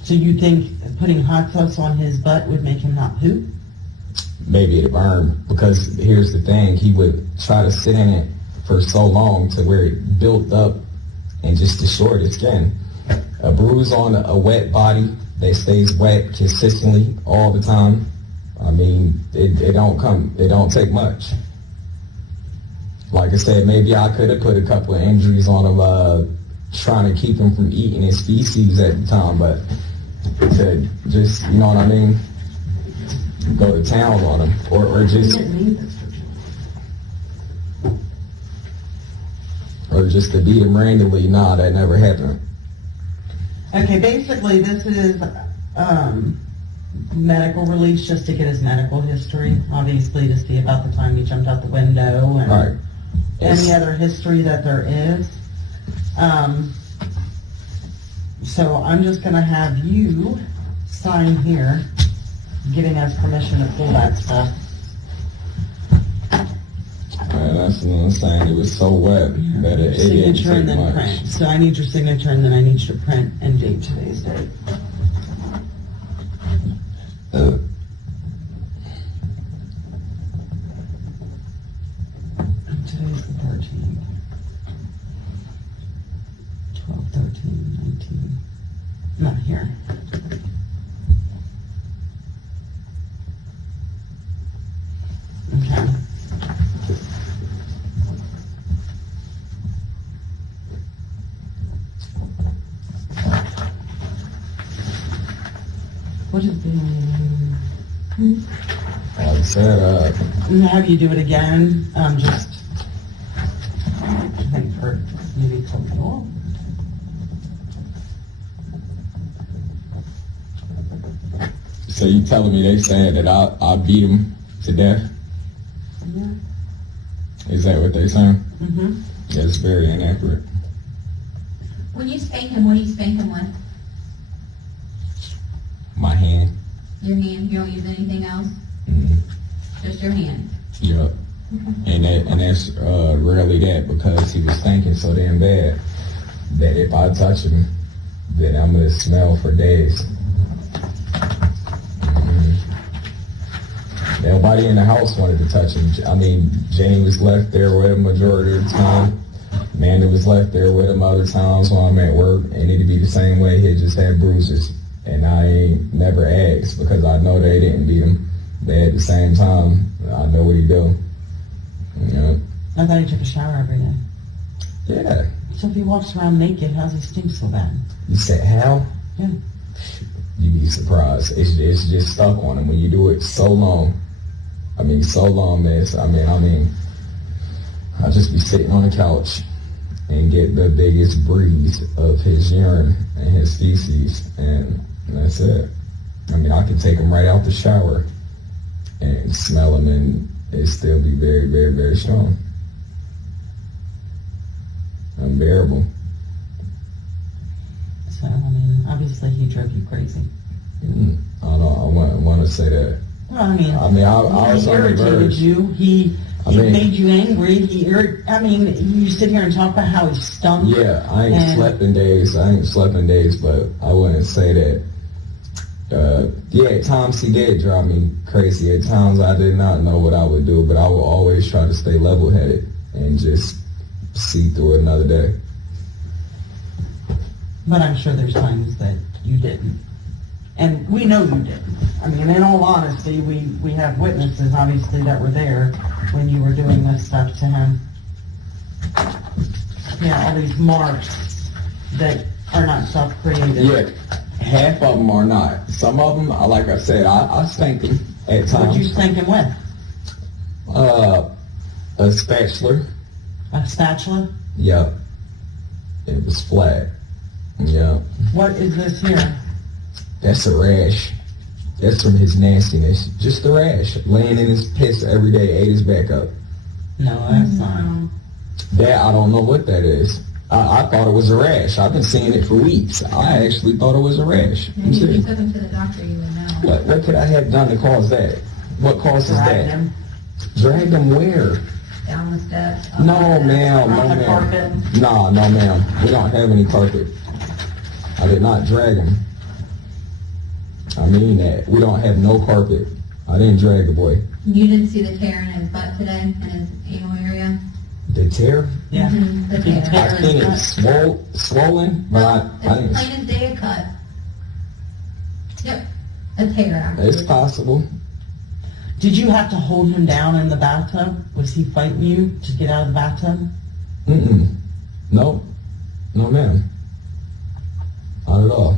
So you think putting hot sauce on his butt would make him not poop? Maybe it'd burn, because here's the thing, he would try to sit in it for so long to where it built up and just destroyed his skin. A bruise on a wet body that stays wet consistently all the time, I mean, it don't take much. Like I said, maybe I could have put a couple of injuries on him, trying to keep him from eating his feces at the time, but to just, you know what I mean, go to town on him, or just to beat him randomly. Nah, that never happened. Okay, basically this is medical release just to get his medical history, obviously to see about the time he jumped out the window and right. Any other history that there is. So I'm just going to have you sign here, giving us permission to pull that stuff. That's what I'm saying. It was so wet that it didn't Signature and take then much. print. So I need your signature and then I need you to print and date today's date. And today's the 13th. 12, 13, 19. Not here. Okay. What is the Like I said, have you do it again? Just I think for maybe comfortable. so you telling me they said that I beat him to death? Yeah. Is that what they saying? Mm-hmm. That's very inaccurate. When you spank him, what do you spank him with? My hand. Your hand? You don't use anything else? Mm-hmm. Just your hand? Yep. And that's rarely that, because he was stinking so damn bad that if I touch him, then I'm gonna smell for days. Nobody in the house wanted to touch him. I mean, Jane was left there with him majority of the time. Amanda was left there with him other times while I'm at work, and it'd be the same way. He just had bruises, and I ain't never asked because I know they didn't beat him. They at the same time, I know what he do. You know. I thought he took a shower every day. Yeah. So if he walks around naked, how's he stink so bad? You said how? Yeah. You'd be surprised. It's just stuck on him when you do it so long. I mean, so long, man. I'll just be sitting on the couch and get the biggest breeze of his urine and his feces, and that's it. I mean, I can take him right out the shower and smell him, and it still be very, very, very strong. Unbearable. So, I mean, obviously he drove you crazy. I want to say that. Well, I mean, I was on the irritated verge. you. He made you angry. You sit here and talk about how he stunk. Yeah, I ain't slept in days, but I wouldn't say that. Yeah, at times he did drive me crazy. At times I did not know what I would do, but I would always try to stay level-headed and just see through another day. But I'm sure there's times that you didn't. And we know you didn't. I mean, in all honesty, we have witnesses, obviously, that were there when you were doing this stuff to him. Yeah, all these marks that are not self-created. Yeah, half of them are not. Some of them, like I said, I stank them at times. What'd you stank him with? A spatula. A spatula? Yep. It was flat. Yep. What is this here? That's a rash. That's from his nastiness. Just a rash. Laying in his piss every day, ate his back up. No, that's not. That, I don't know what that is. I thought it was a rash. I've been seeing it for weeks. I actually thought it was a rash. Maybe if you took him to the doctor, you would know. What could I have done to cause that? What causes that? Him. Drag him where? Down the steps. No, ma'am. On the carpet. No, ma'am. We don't have any carpet. I did not drag him. I mean that. We don't have no carpet. I didn't drag the boy. You didn't see the tear in his butt today, in his anal area? The tear? Yeah. The tear. I think it's swollen, but I didn't. It's plain as day a cut. Yep. A tear, actually. It's possible. Did you have to hold him down in the bathtub? Was he fighting you to get out of the bathtub? No. No, ma'am. Not at all.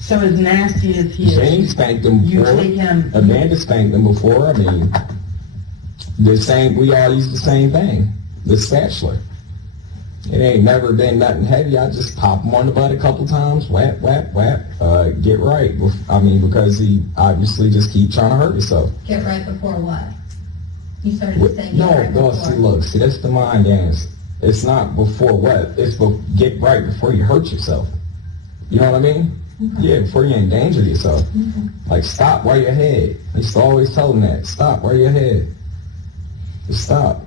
So as nasty as he is, Jane spanked him you before. take him. Amanda spanked him before. I mean, we all use the same thing. The spatula. It ain't never been nothing heavy. I just pop him on the butt a couple times. Whap, whap, whap. Get right. I mean, because he obviously just keep trying to hurt himself. Get right before what? You started to say get right before. See, that's the mind games. It's not before what? It's get right before you hurt yourself. You know what I mean? Okay. Yeah, before you endanger yourself. Okay. Like, stop while you're ahead. I used to always tell them that. Stop while you're ahead. Just stop.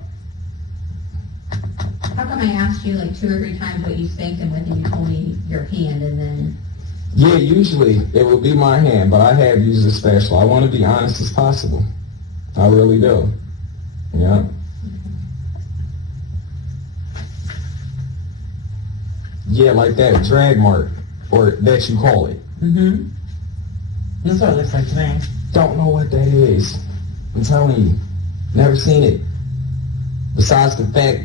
How come I asked you like 2 or 3 times what you spanked him with and you told me your hand and then... Yeah, usually it will be my hand, but I have used a spatula. I want to be honest as possible. I really do. Yeah. Yeah, like that drag mark, or that you call it. Mm-hmm. That's what it looks like to me. Don't know what that is. I'm telling you. Never seen it. Besides the fact,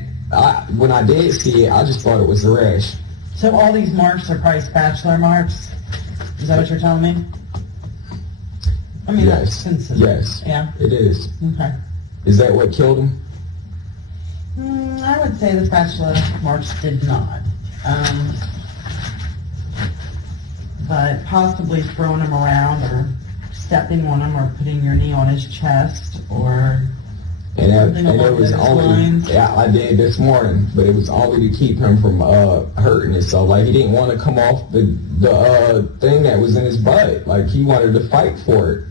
when I did see it, I just thought it was a rash. So all these marks are probably spatula marks? Is that what you're telling me? I mean, yes. That's consistent. Yes. Yeah. It is. Okay. Is that what killed him? I would say the spatula marks did not. But possibly throwing him around or stepping on him or putting your knee on his chest or something along those lines. Yeah, I did this morning, but it was only to keep him from hurting himself. Like, he didn't want to come off the thing that was in his butt. Like, he wanted to fight for it.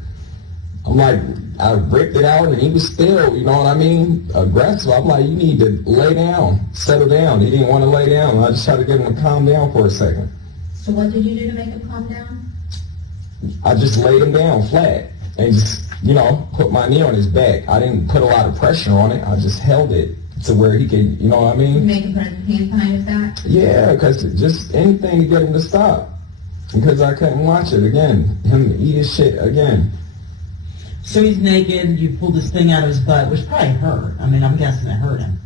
I'm like, I ripped it out, and he was still, you know what I mean, aggressive. I'm like, you need to lay down, settle down. He didn't want to lay down. I just tried to get him to calm down for a second. So what did you do to make him calm down? I just laid him down flat and just, you know, put my knee on his back. I didn't put a lot of pressure on it. I just held it to where he could, you know what I mean? You make him put his hands behind his back? Yeah, because just anything to get him to stop. Because I couldn't watch it again. Him eat his shit again. So he's naked, you pulled this thing out of his butt, which probably hurt. I mean, I'm guessing it hurt him.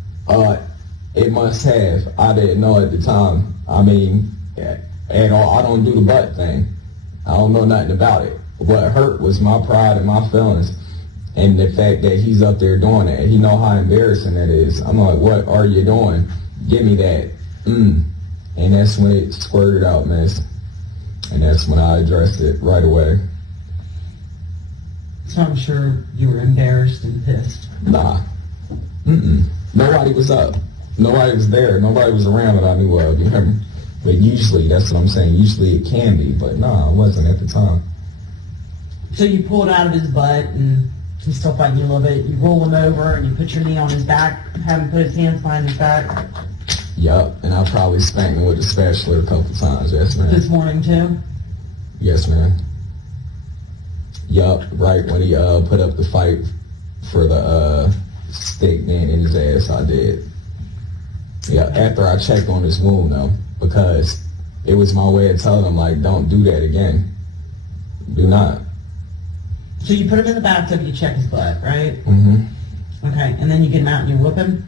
It must have. I didn't know at the time. I mean, at all, I don't do the butt thing. I don't know nothing about it. What hurt was my pride and my feelings, and the fact that he's up there doing that. He know how embarrassing that is. I'm like, what are you doing? Give me that. And that's when it squirted out, miss. And that's when I addressed it right away. So I'm sure you were embarrassed and pissed. Nah. Nobody was up. Nobody was there. Nobody was around that I knew of. You hear me? But usually, that's what I'm saying. Usually it can be, but nah, it wasn't at the time. So you pull it out of his butt, and he's still fighting you a little bit. You roll him over, and you put your knee on his back, have him put his hands behind his back. Yup, and I probably spanked him with a spatula a couple times. Yes, man. This morning, too? Yes, man. Yup, right when he put up the fight for the stick man in his ass, I did. Yeah, after I checked on his wound, though, because it was my way of telling him, like, don't do that again. Do not. So you put him in the bathtub, you check his butt, right? Okay, and then you get him out and you whoop him?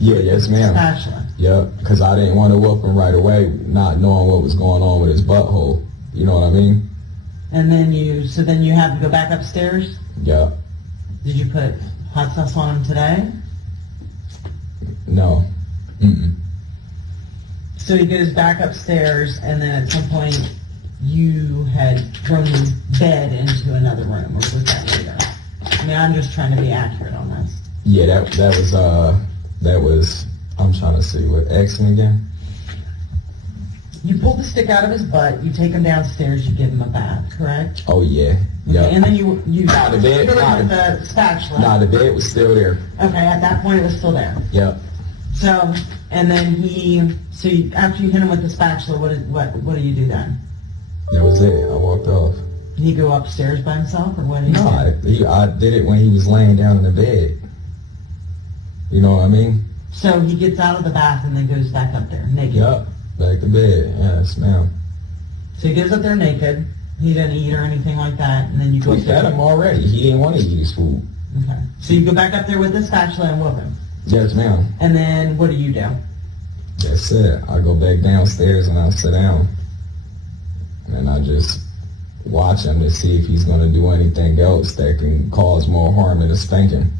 Yeah, yes, ma'am. Spatula. Yep, because I didn't want to whoop him right away, not knowing what was going on with his butthole. You know what I mean? And then you have to go back upstairs? Yep. Did you put hot sauce on him today? No. So he goes back upstairs, and then at some point you had thrown his bed into another room, or was that later? I mean, I'm just trying to be accurate on this. Yeah, that was, I'm trying to see, what, X-Men again? You pull the stick out of his butt, you take him downstairs, you give him a bath, correct? Oh, yeah. Yep. Okay, and then you Nah, the bed, fill it with the spatula. Nah, the bed was still there. Okay, at that point it was still there. Yep. So, and then after you hit him with the spatula, what do you do then? That was it. I walked off. Did he go upstairs by himself, or what did he do? No, I did it when he was laying down in the bed. You know what I mean? So he gets out of the bath and then goes back up there, naked? Yep, back to bed. Yes, ma'am. So he goes up there naked. He didn't eat or anything like that, and then you go We up there. fed him already. He didn't want to eat his food. Okay. So you go back up there with the spatula and whoop him. Yes, ma'am. And then what do you do? That's it. I go back downstairs and I sit down. And I just watch him to see if he's going to do anything else that can cause more harm than a spanking.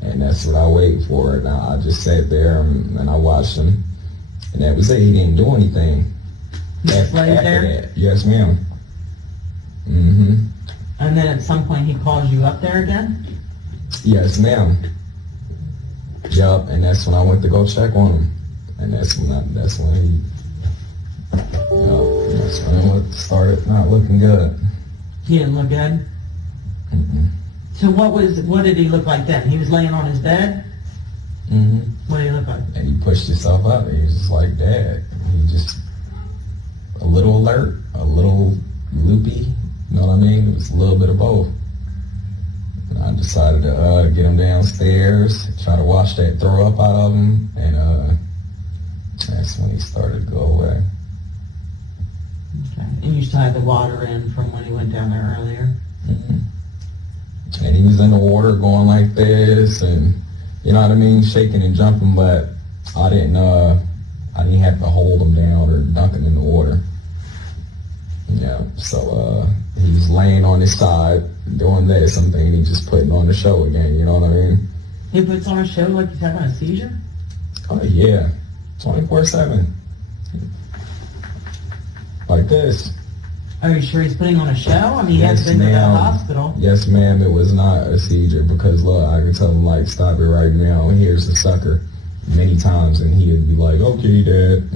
And that's what I wait for. And I just sat there and I watched him. And that was it. He didn't do anything. Just laid there? That. Yes, ma'am. Mm-hmm. And then at some point he calls you up there again? Yes, ma'am. Yup, and that's when I went to go check on him. And that's when it started not looking good. He didn't look good? So what did he look like then? He was laying on his bed? What did he look like? And he pushed himself up. He was just like, Dad. He just a little alert, a little loopy. You know what I mean? It was a little bit of both. And I decided to get him downstairs, try to wash that throw up out of him, and that's when he started to go away. Okay. And you still had the water in from when he went down there earlier? And he was in the water going like this, and you know what I mean, shaking and jumping, but I didn't have to hold him down or dunk him in the water. Yeah, so he was laying on his side doing this. I'm thinking he's just putting on the show again, you know what I mean? He puts on a show like he's having a seizure? Oh yeah, 24/7. Like this. Are you sure he's putting on a show? I mean, he hasn't been to the hospital. Yes, ma'am, it was not a seizure because, look, I could tell him, like, stop it right now. Here's the sucker many times, and he'd be like, okay, Dad.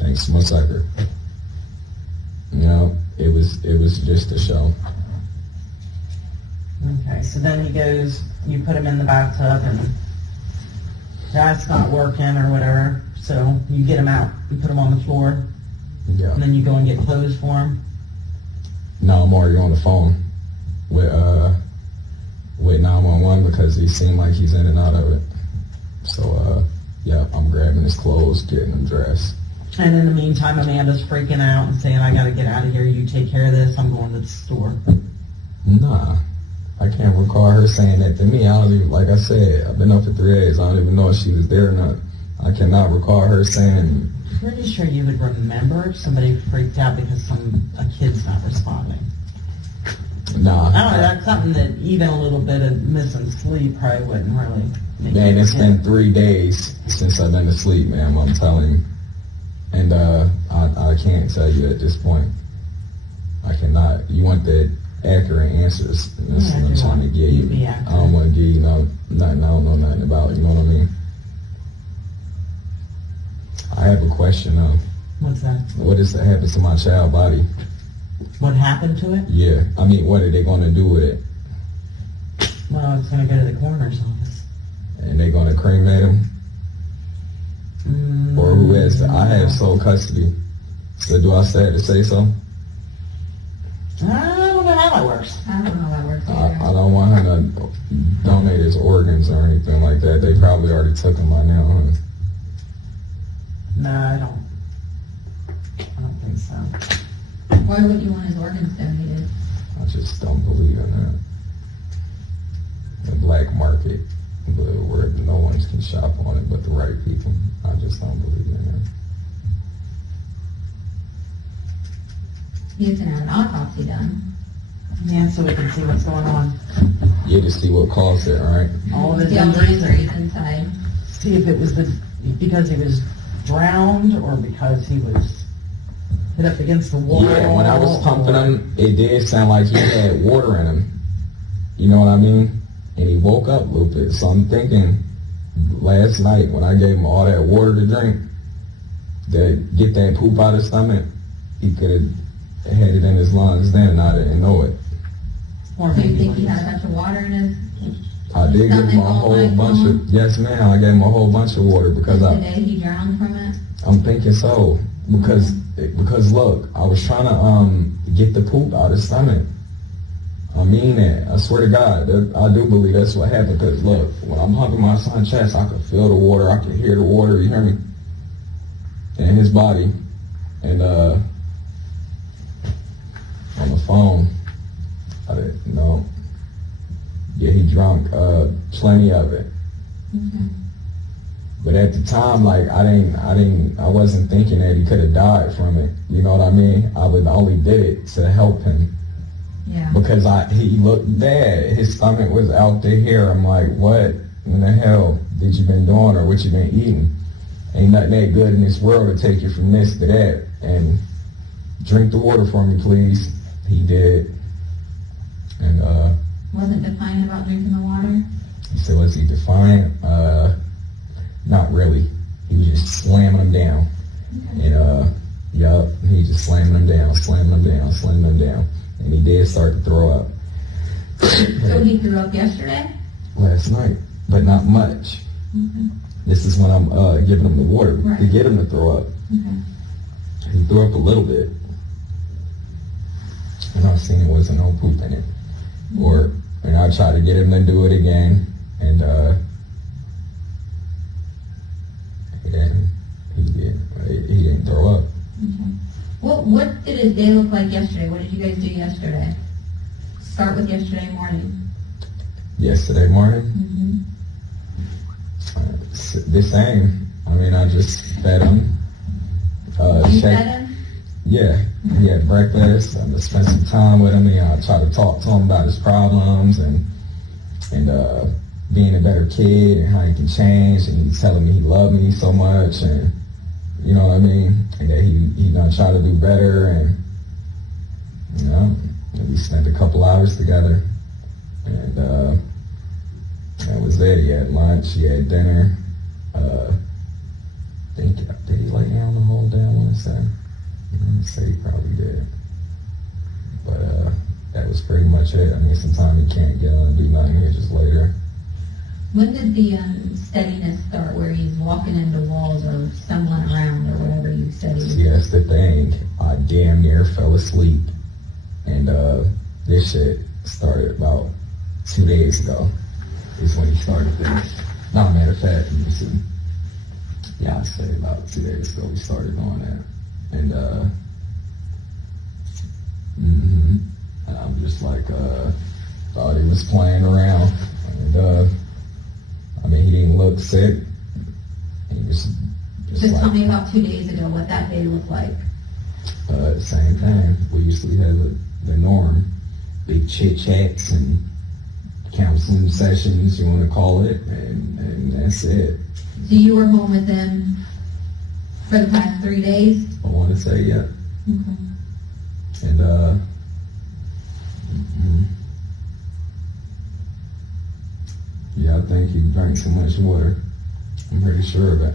Thanks for my sucker. You know, it was just a show. Okay. Okay, so then he goes, you put him in the bathtub and that's not working or whatever, so you get him out, you put him on the floor, Yeah. and then you go and get clothes for him. No, I'm already on the phone with 911 because he seemed like he's in and out of it. So, yeah, I'm grabbing his clothes, getting him dressed. And in the meantime, Amanda's freaking out and saying, I gotta get out of here, you take care of this, I'm going to the store. Nah, I can't recall her saying that to me. I don't even, like I said, I've been up for 3 days. I don't even know if she was there or not. I cannot recall her saying. Pretty sure you would remember if somebody freaked out because a kid's not responding. Nah. I don't know, that's something that even a little bit of missing sleep probably wouldn't really make Man, you it's forget. been 3 days since I've been asleep, ma'am, I'm telling you. And I can't tell you at this point. I cannot. You want the accurate answers. And that's what I'm trying to give you. I don't want to give you nothing I don't know nothing about. You know what I mean? I have a question though. What's that? What is that happened to my child body? What happened to it? Yeah. I mean, what are they going to do with it? Well, it's going to go to the coroner's office. And they're going to cremate him? Or who has I have sole custody. So do I have to say so? I don't know how that works. I don't know how that works I don't want her to donate his organs or anything like that. They probably already took him by now. Huh? No, I don't think so. Why would you want his organs donated? I just don't believe in that. The black market, where no one can shop on it but the right people. I just don't believe in that. He's gonna have an autopsy done. Yeah, so we can see what's going on. Yeah, to see what caused it, right? All of his See all the injuries. injuries inside. See if it was because he was drowned or because he was hit up against the wall. Yeah, when I was pumping him, it did sound like he had water in him. You know what I mean? And he woke up, Lupus. So I'm thinking, last night when I gave him all that water to drink, that get that poop out of his stomach, he could have had it in his lungs then and I didn't know it. Or Do you maybe think he had a bunch of water in his I did give him a whole bunch of, yes ma'am, I gave him a whole bunch of water because the day he drowned from it? I'm thinking so. Because look, I was trying to get the poop out of his stomach. I mean that. I swear to God, I do believe that's what happened. Because look, when I'm hugging my son's chest, I could feel the water. I could hear the water. You hear me? In his body. And on the phone, I didn't know. Yeah, he drank plenty of it. Okay. But at the time, like I wasn't thinking that he could have died from it. You know what I mean? I would only did it to help him. Yeah. Because he looked bad. His stomach was out to here. I'm like, what in the hell did you been doing or what you been eating? Ain't nothing that good in this world to take you from this to that. And drink the water for me, please. He did. And Wasn't defiant about drinking the water? he said, was he defiant? Not really. He was just slamming them down. Okay. And yup, he just slamming them down, slamming them down, slamming them down. And he did start to throw up. So he threw up yesterday? Last night, but not much. Okay. This is when I'm giving him the water Right. to get him to throw up. Okay. He threw up a little bit. And I seen there wasn't no poop in it. And I tried to get him to do it again. And he didn't throw up. Okay. What did his day look like yesterday? What did you guys do yesterday? Start with yesterday morning. Yesterday morning? Mm-hmm. The same. I mean, I just fed him. You fed him? Yeah. He had breakfast. I spent some time with him. I tried to talk to him about his problems and being a better kid and how he can change. And he's telling me he loved me so much, and you know what I mean. And that he gonna try to do better. And you know, and we spent a couple hours together. And that was it. He had lunch. He had dinner. Did he lay down the whole day? I want to say. I say he probably did. But that was pretty much it. I mean, sometimes he can't get on and do just later. When did the steadiness start, where he's walking into walls or stumbling around or whatever you said he was? See, that's the thing. I damn near fell asleep. And this shit started about 2 days ago is when he started this. No, matter of fact, let me see. Yeah, I'd say about 2 days ago we started doing that. And and I'm just like, thought he was playing around. And I mean, he didn't look sick. He was Just like, tell me about 2 days ago what that day looked like. same thing. We usually have the norm, big chit chats and counseling sessions, you want to call it, and that's it. So you were home with him for the past 3 days? I want to say, yeah. Okay. And yeah, I think he drank too much water. I'm pretty sure of that.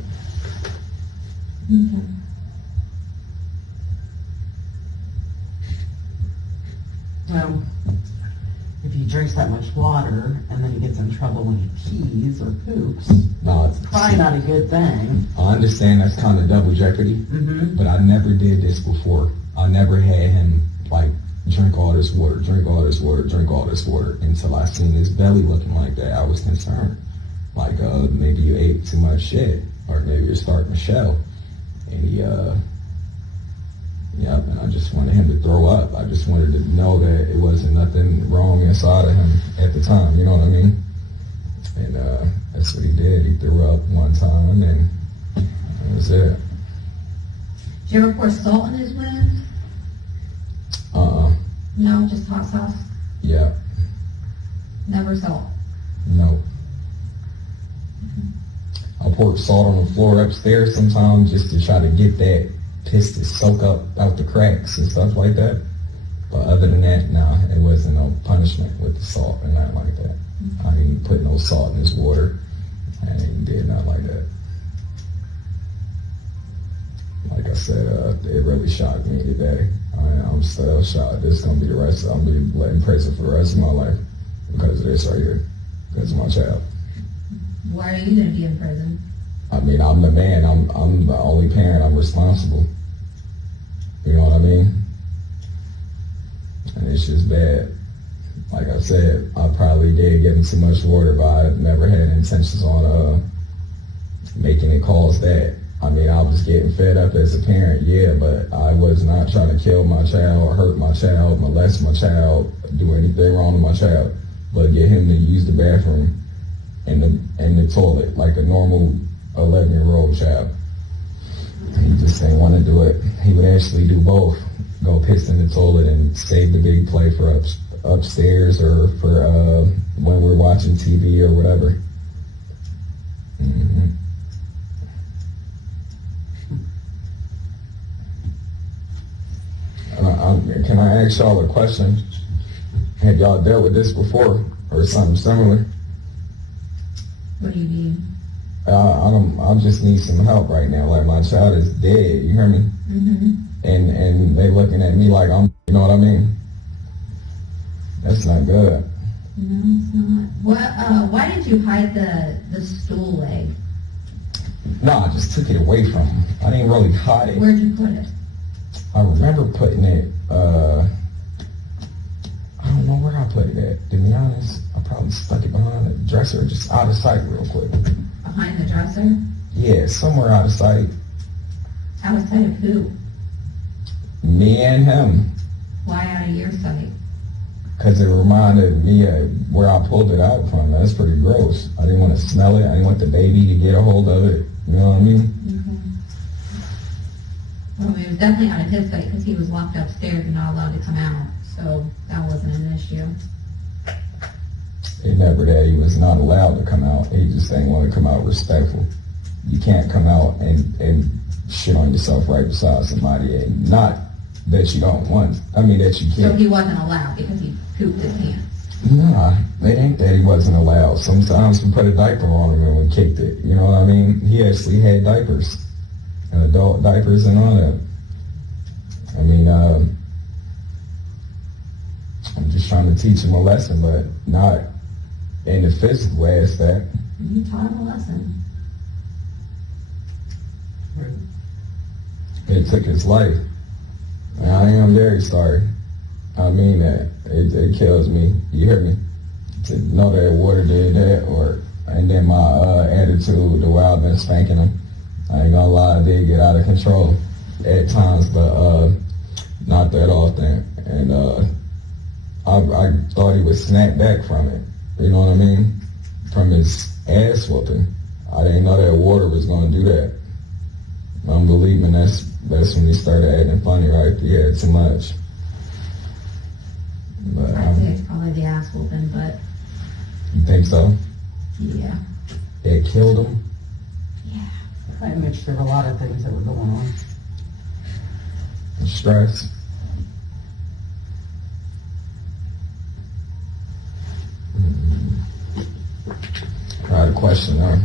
Okay. Well, if he drinks that much water and then he gets in trouble when he pees or poops, No, it's probably not a good thing. I understand that's kind of double jeopardy, but I never did this before. I never had him, like, drink all this water, drink all this water, drink all this water, until I seen his belly looking like that. I was concerned. Like, maybe you ate too much shit, or maybe you're starting to show. And he, and I just wanted him to throw up. I just wanted to know that it wasn't nothing wrong inside of him at the time, you know what I mean? And that's what he did. He threw up one time, and that was it. Did you ever pour salt in his wounds? No, just hot sauce? Yeah. Never salt? No. I pour salt on the floor upstairs sometimes just to try to get that piss to soak up out the cracks and stuff like that. But other than that, nah, it wasn't no punishment with the salt and nothing like that. I didn't put no salt in his water. I ain't did nothing like that. Like I said, it really shocked me today. I'm still shocked. This is going to be the rest. I'm going to be in prison for the rest of my life because of this right here, because of my child. Why are you going to be in prison? I mean, I'm the man. I'm the only parent. I'm responsible. You know what I mean? And it's just bad. Like I said, I probably did give him too much water, but I never had intentions on making it cause that. I mean, I was getting fed up as a parent, yeah, but I was not trying to kill my child or hurt my child, molest my child, do anything wrong to my child, but get him to use the bathroom and the toilet like a normal 11-year-old child. He just didn't want to do it. He would actually do both. Go piss in the toilet and save the big play for upstairs or for when we're watching TV or whatever. Can I ask y'all a question? Have y'all dealt with this before or something similar? What do you mean? I just need some help right now. Like, my child is dead, you hear me? And they looking at me like I'm, you know what I mean? That's not good. No, it's not. Why did you hide the stool leg? No, I just took it away from him. I didn't really hide it. Where'd you put it? I remember putting it, I don't know where I put it at, to be honest. I probably stuck it behind the dresser, just out of sight real quick. Behind the dresser? Yeah, somewhere out of sight. Out of sight of who? Me and him. Why out of your sight? Because it reminded me of where I pulled it out from. That's pretty gross. I didn't want to smell it. I didn't want the baby to get a hold of it. You know what I mean? Well, it was definitely out of his sight because he was locked upstairs and not allowed to come out. So that wasn't an issue. It never that he was not allowed to come out. He just didn't want to come out respectful. You can't come out and shit on yourself right beside somebody, and not that you don't want. I mean that you can't. So he wasn't allowed because he pooped his pants. Nah, it ain't that he wasn't allowed. Sometimes we put a diaper on him and we kicked it. You know what I mean? He actually had diapers, and adult diapers and all that. I mean, I'm just trying to teach him a lesson, but not in the physical aspect. You taught him a lesson. It took his life. And I am very sorry. I mean that. It kills me. You hear me? To know that water did that, and then my attitude, the way I've been spanking him. I ain't gonna lie, I did get out of control at times, but not that often. And I thought he would snap back from it. You know what I mean? From his ass whooping. I didn't know that water was gonna do that. I'm believing that's when he started acting funny, right? He had too much. But I'd say it's probably the ass whooping, but you think so? yeah. It killed him? Yeah. Probably a mixture of a lot of things that were going on. Stress. I had a question though.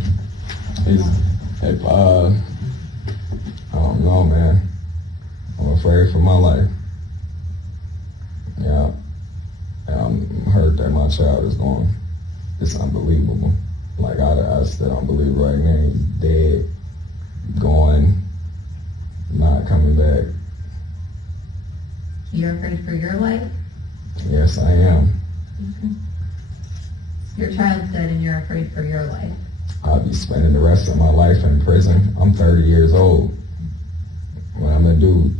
If I don't know, man. I'm afraid for my life. Yeah. And I'm hurt that my child is gone. It's unbelievable. Like I still don't believe right now he's dead, gone, not coming back. You're afraid for your life? Yes, I am. Okay. Your child's dead and you're afraid for your life. I'll be spending the rest of my life in prison. I'm 30 years old. What I'm gonna do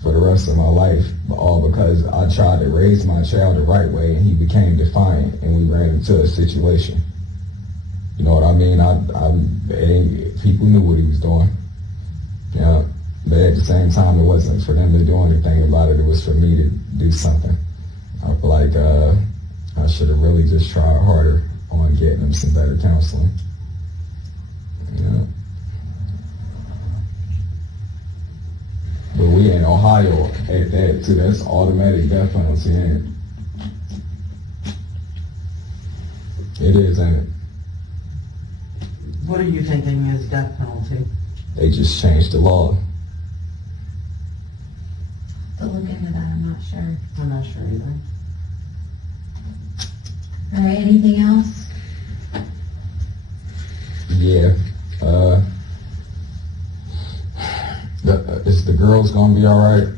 for the rest of my life, all because I tried to raise my child the right way and he became defiant and we ran into a situation. You know what I mean? People knew what he was doing. Yeah. But at the same time, it wasn't for them to do anything about it. It was for me to do something. I feel like I should have really just tried harder on getting him some better counseling. Yeah. But we in Ohio at that too. That's automatic death penalty, ain't it? It is, ain't it? What are you thinking is death penalty? They just changed the law. To look into that, I'm not sure. I'm not sure either. All right, anything else? Yeah. Is the girls gonna be all right?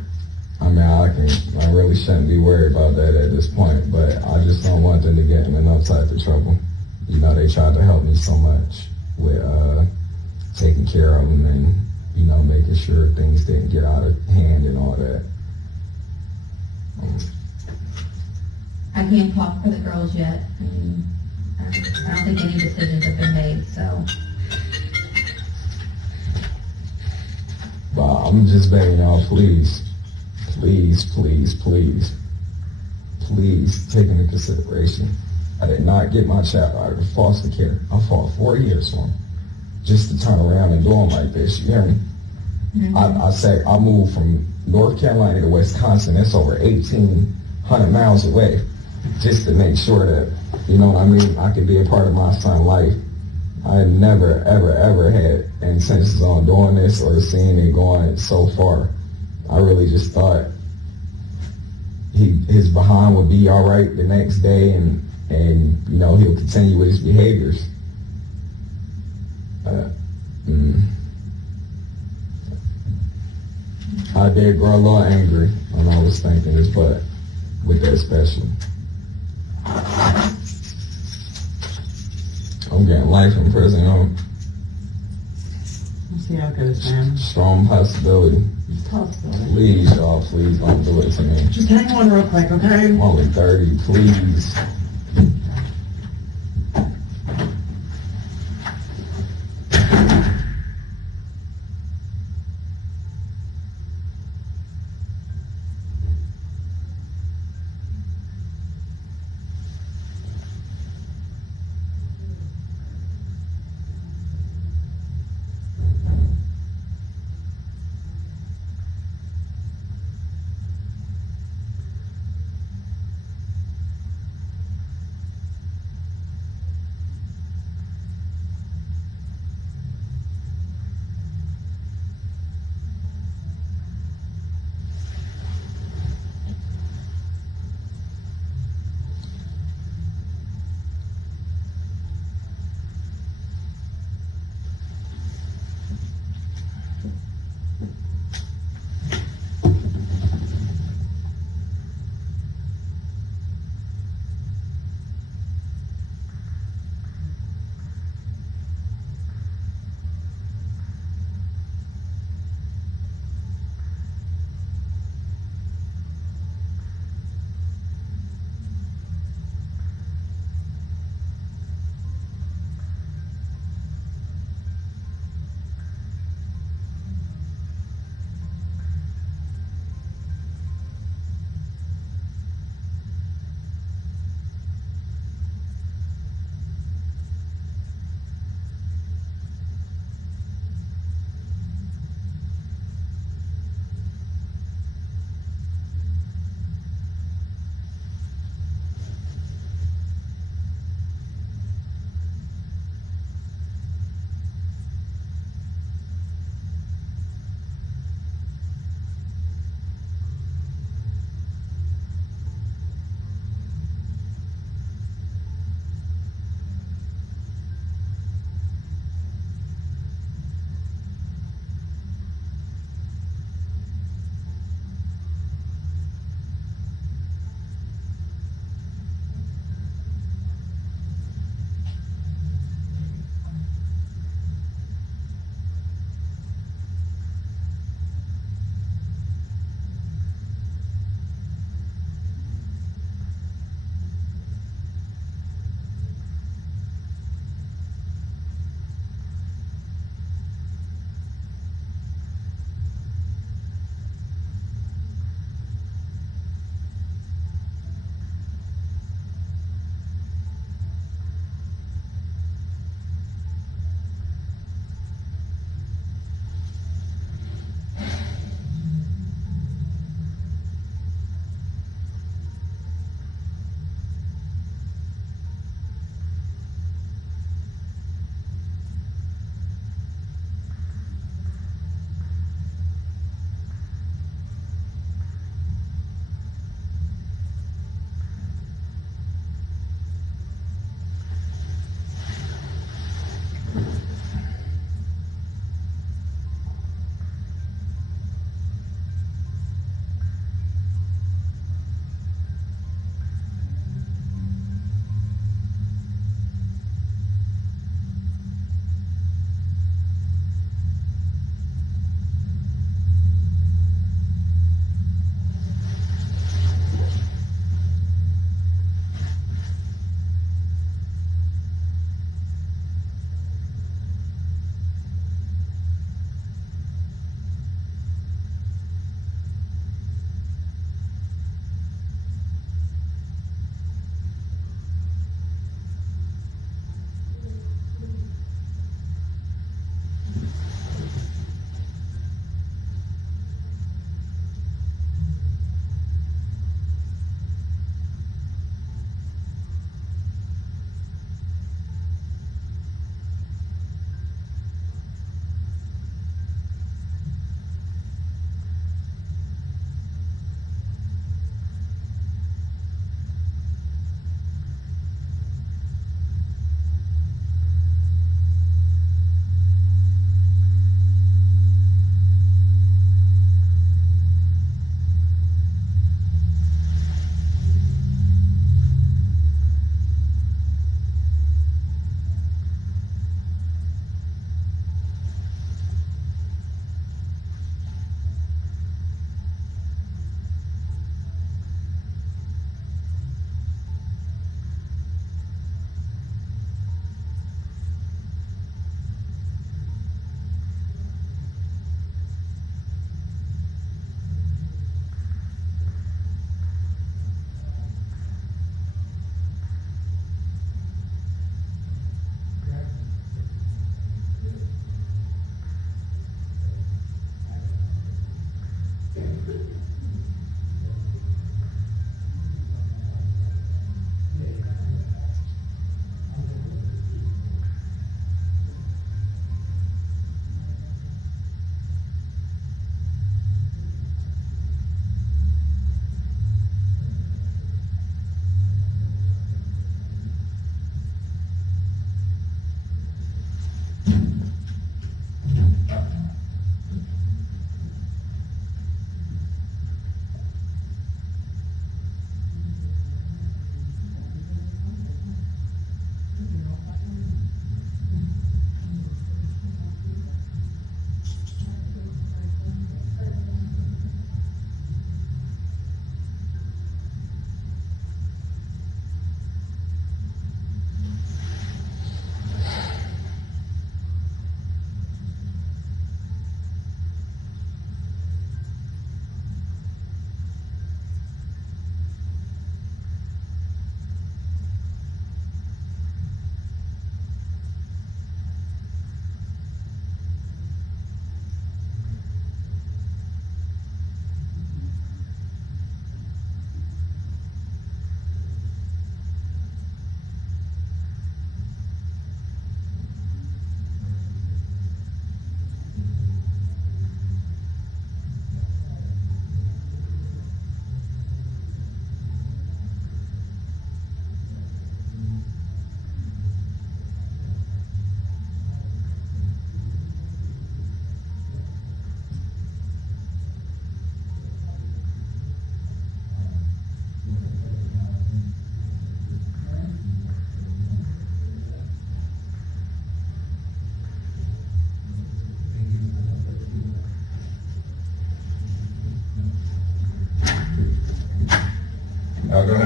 I mean, I really shouldn't be worried about that at this point, but I just don't want them to get in enough type of trouble. You know, they tried to help me so much with taking care of them and, you know, making sure things didn't get out of hand and all that. I can't talk for the girls yet. I mean, I don't think any decisions have been made, so. But I'm just begging y'all, please, please, please, please, please take into consideration. I did not get my child out of the foster care. I fought 4 years for him just to turn around and do him like this. You hear me? Mm-hmm. I moved from North Carolina to Wisconsin. That's over 1,800 miles away, just to make sure that, you know what I mean, I could be a part of my son's life. I never, ever, ever had intentions on doing this or seeing it going so far. I really just thought his behind would be all right the next day, and you know, he'll continue with his behaviors. I did grow a little angry when I was thinking this, but with that special. I'm getting life in prison, you know. We'll see how it goes, man. Strong possibility. It's a possibility. Please, y'all, please don't do it to me. Just hang on real quick, okay? I'm only 30, please.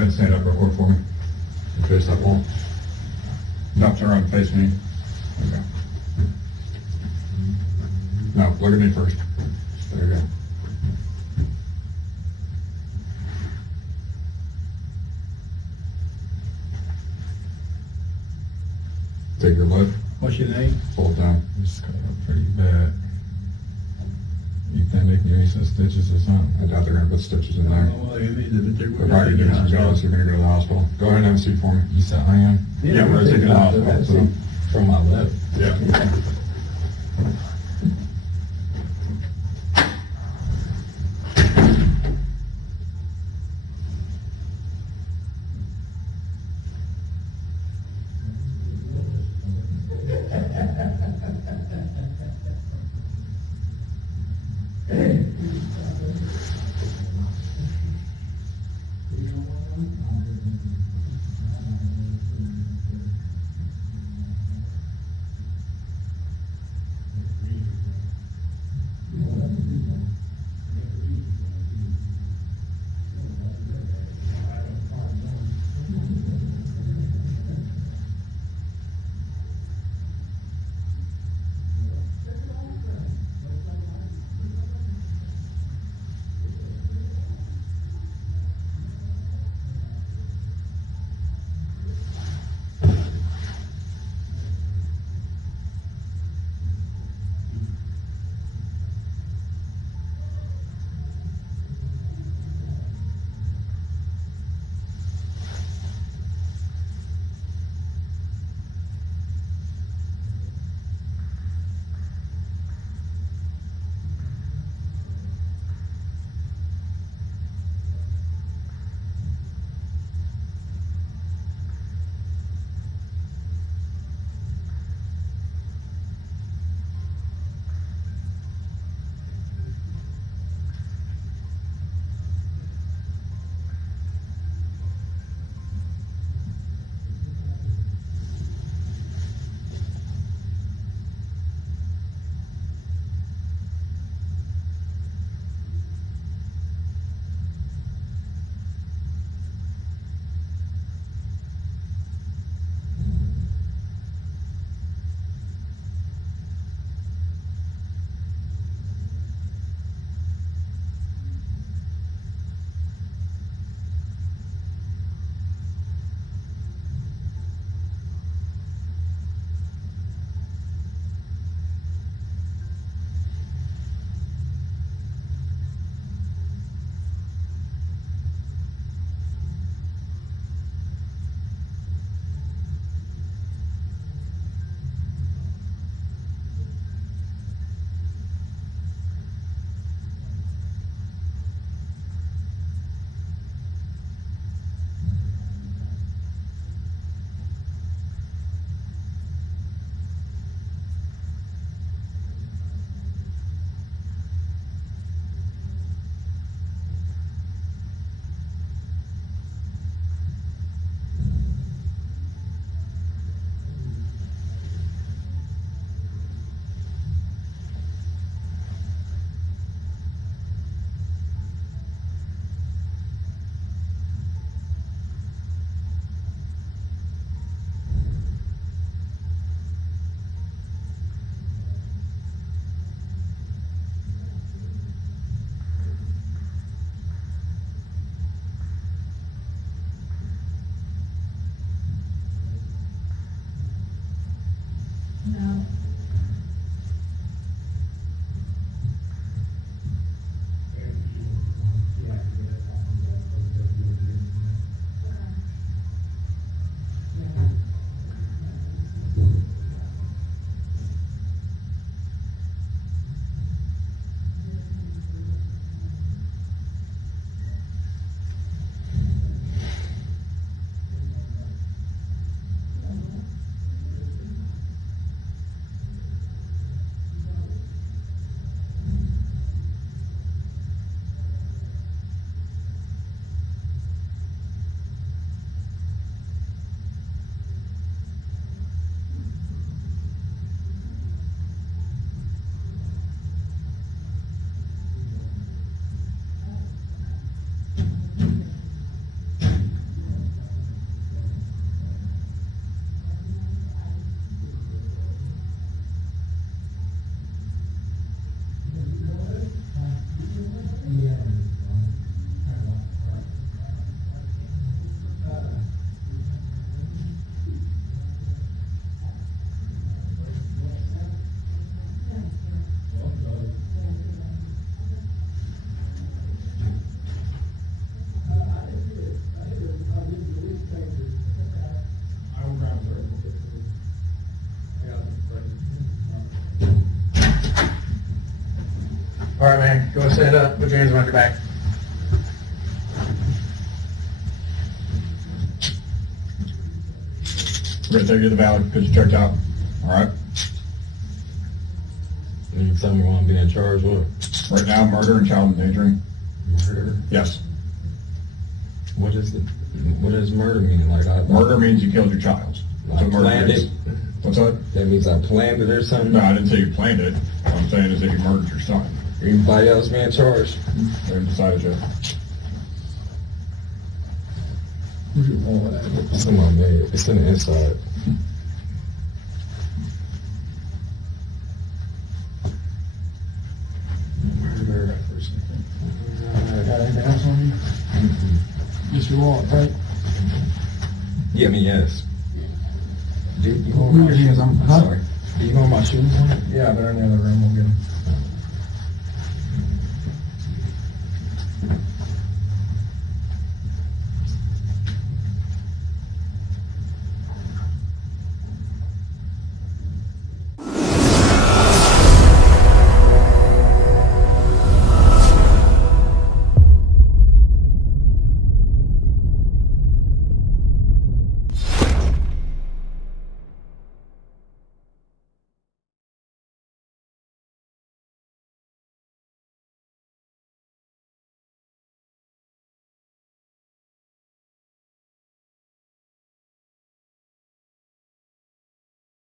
and stand up real quick for me. And face that wall. No, turn around and face me. Okay. No, look at me first. There you go. Take your lid. What's your name? Pull it down. It's cut up pretty bad. You think they can give me some stitches or something? I doubt they're gonna put stitches in there. They're probably giving some gauze. You're gonna go to the hospital. Go ahead and have a seat for me. You said I am? Yeah, we're taking the hospital. So. From my left. Yeah. All right, man, go ahead, stand up, put your hands around your back. We're gonna take you to the valley, get you checked out, all right? And you tell me what I'm being charged with? Right now, murder and child endangering. Murder? Yes. What does murder mean? Like Murder means you killed your child. That's what murder planned is. it? What's that? That means I planned it or something? No, I didn't say you planned it. What I'm saying is that you murdered your son. Anybody else being charged? They haven't decided yet. It's in my bed. It's in the inside. Murder. Got anything else on you? Just your wallet, right? Yeah, I mean, yes. Do you know Move your hands, I'm sorry. Do you know where my shoes went? Yeah, they're in the other room, we'll get them.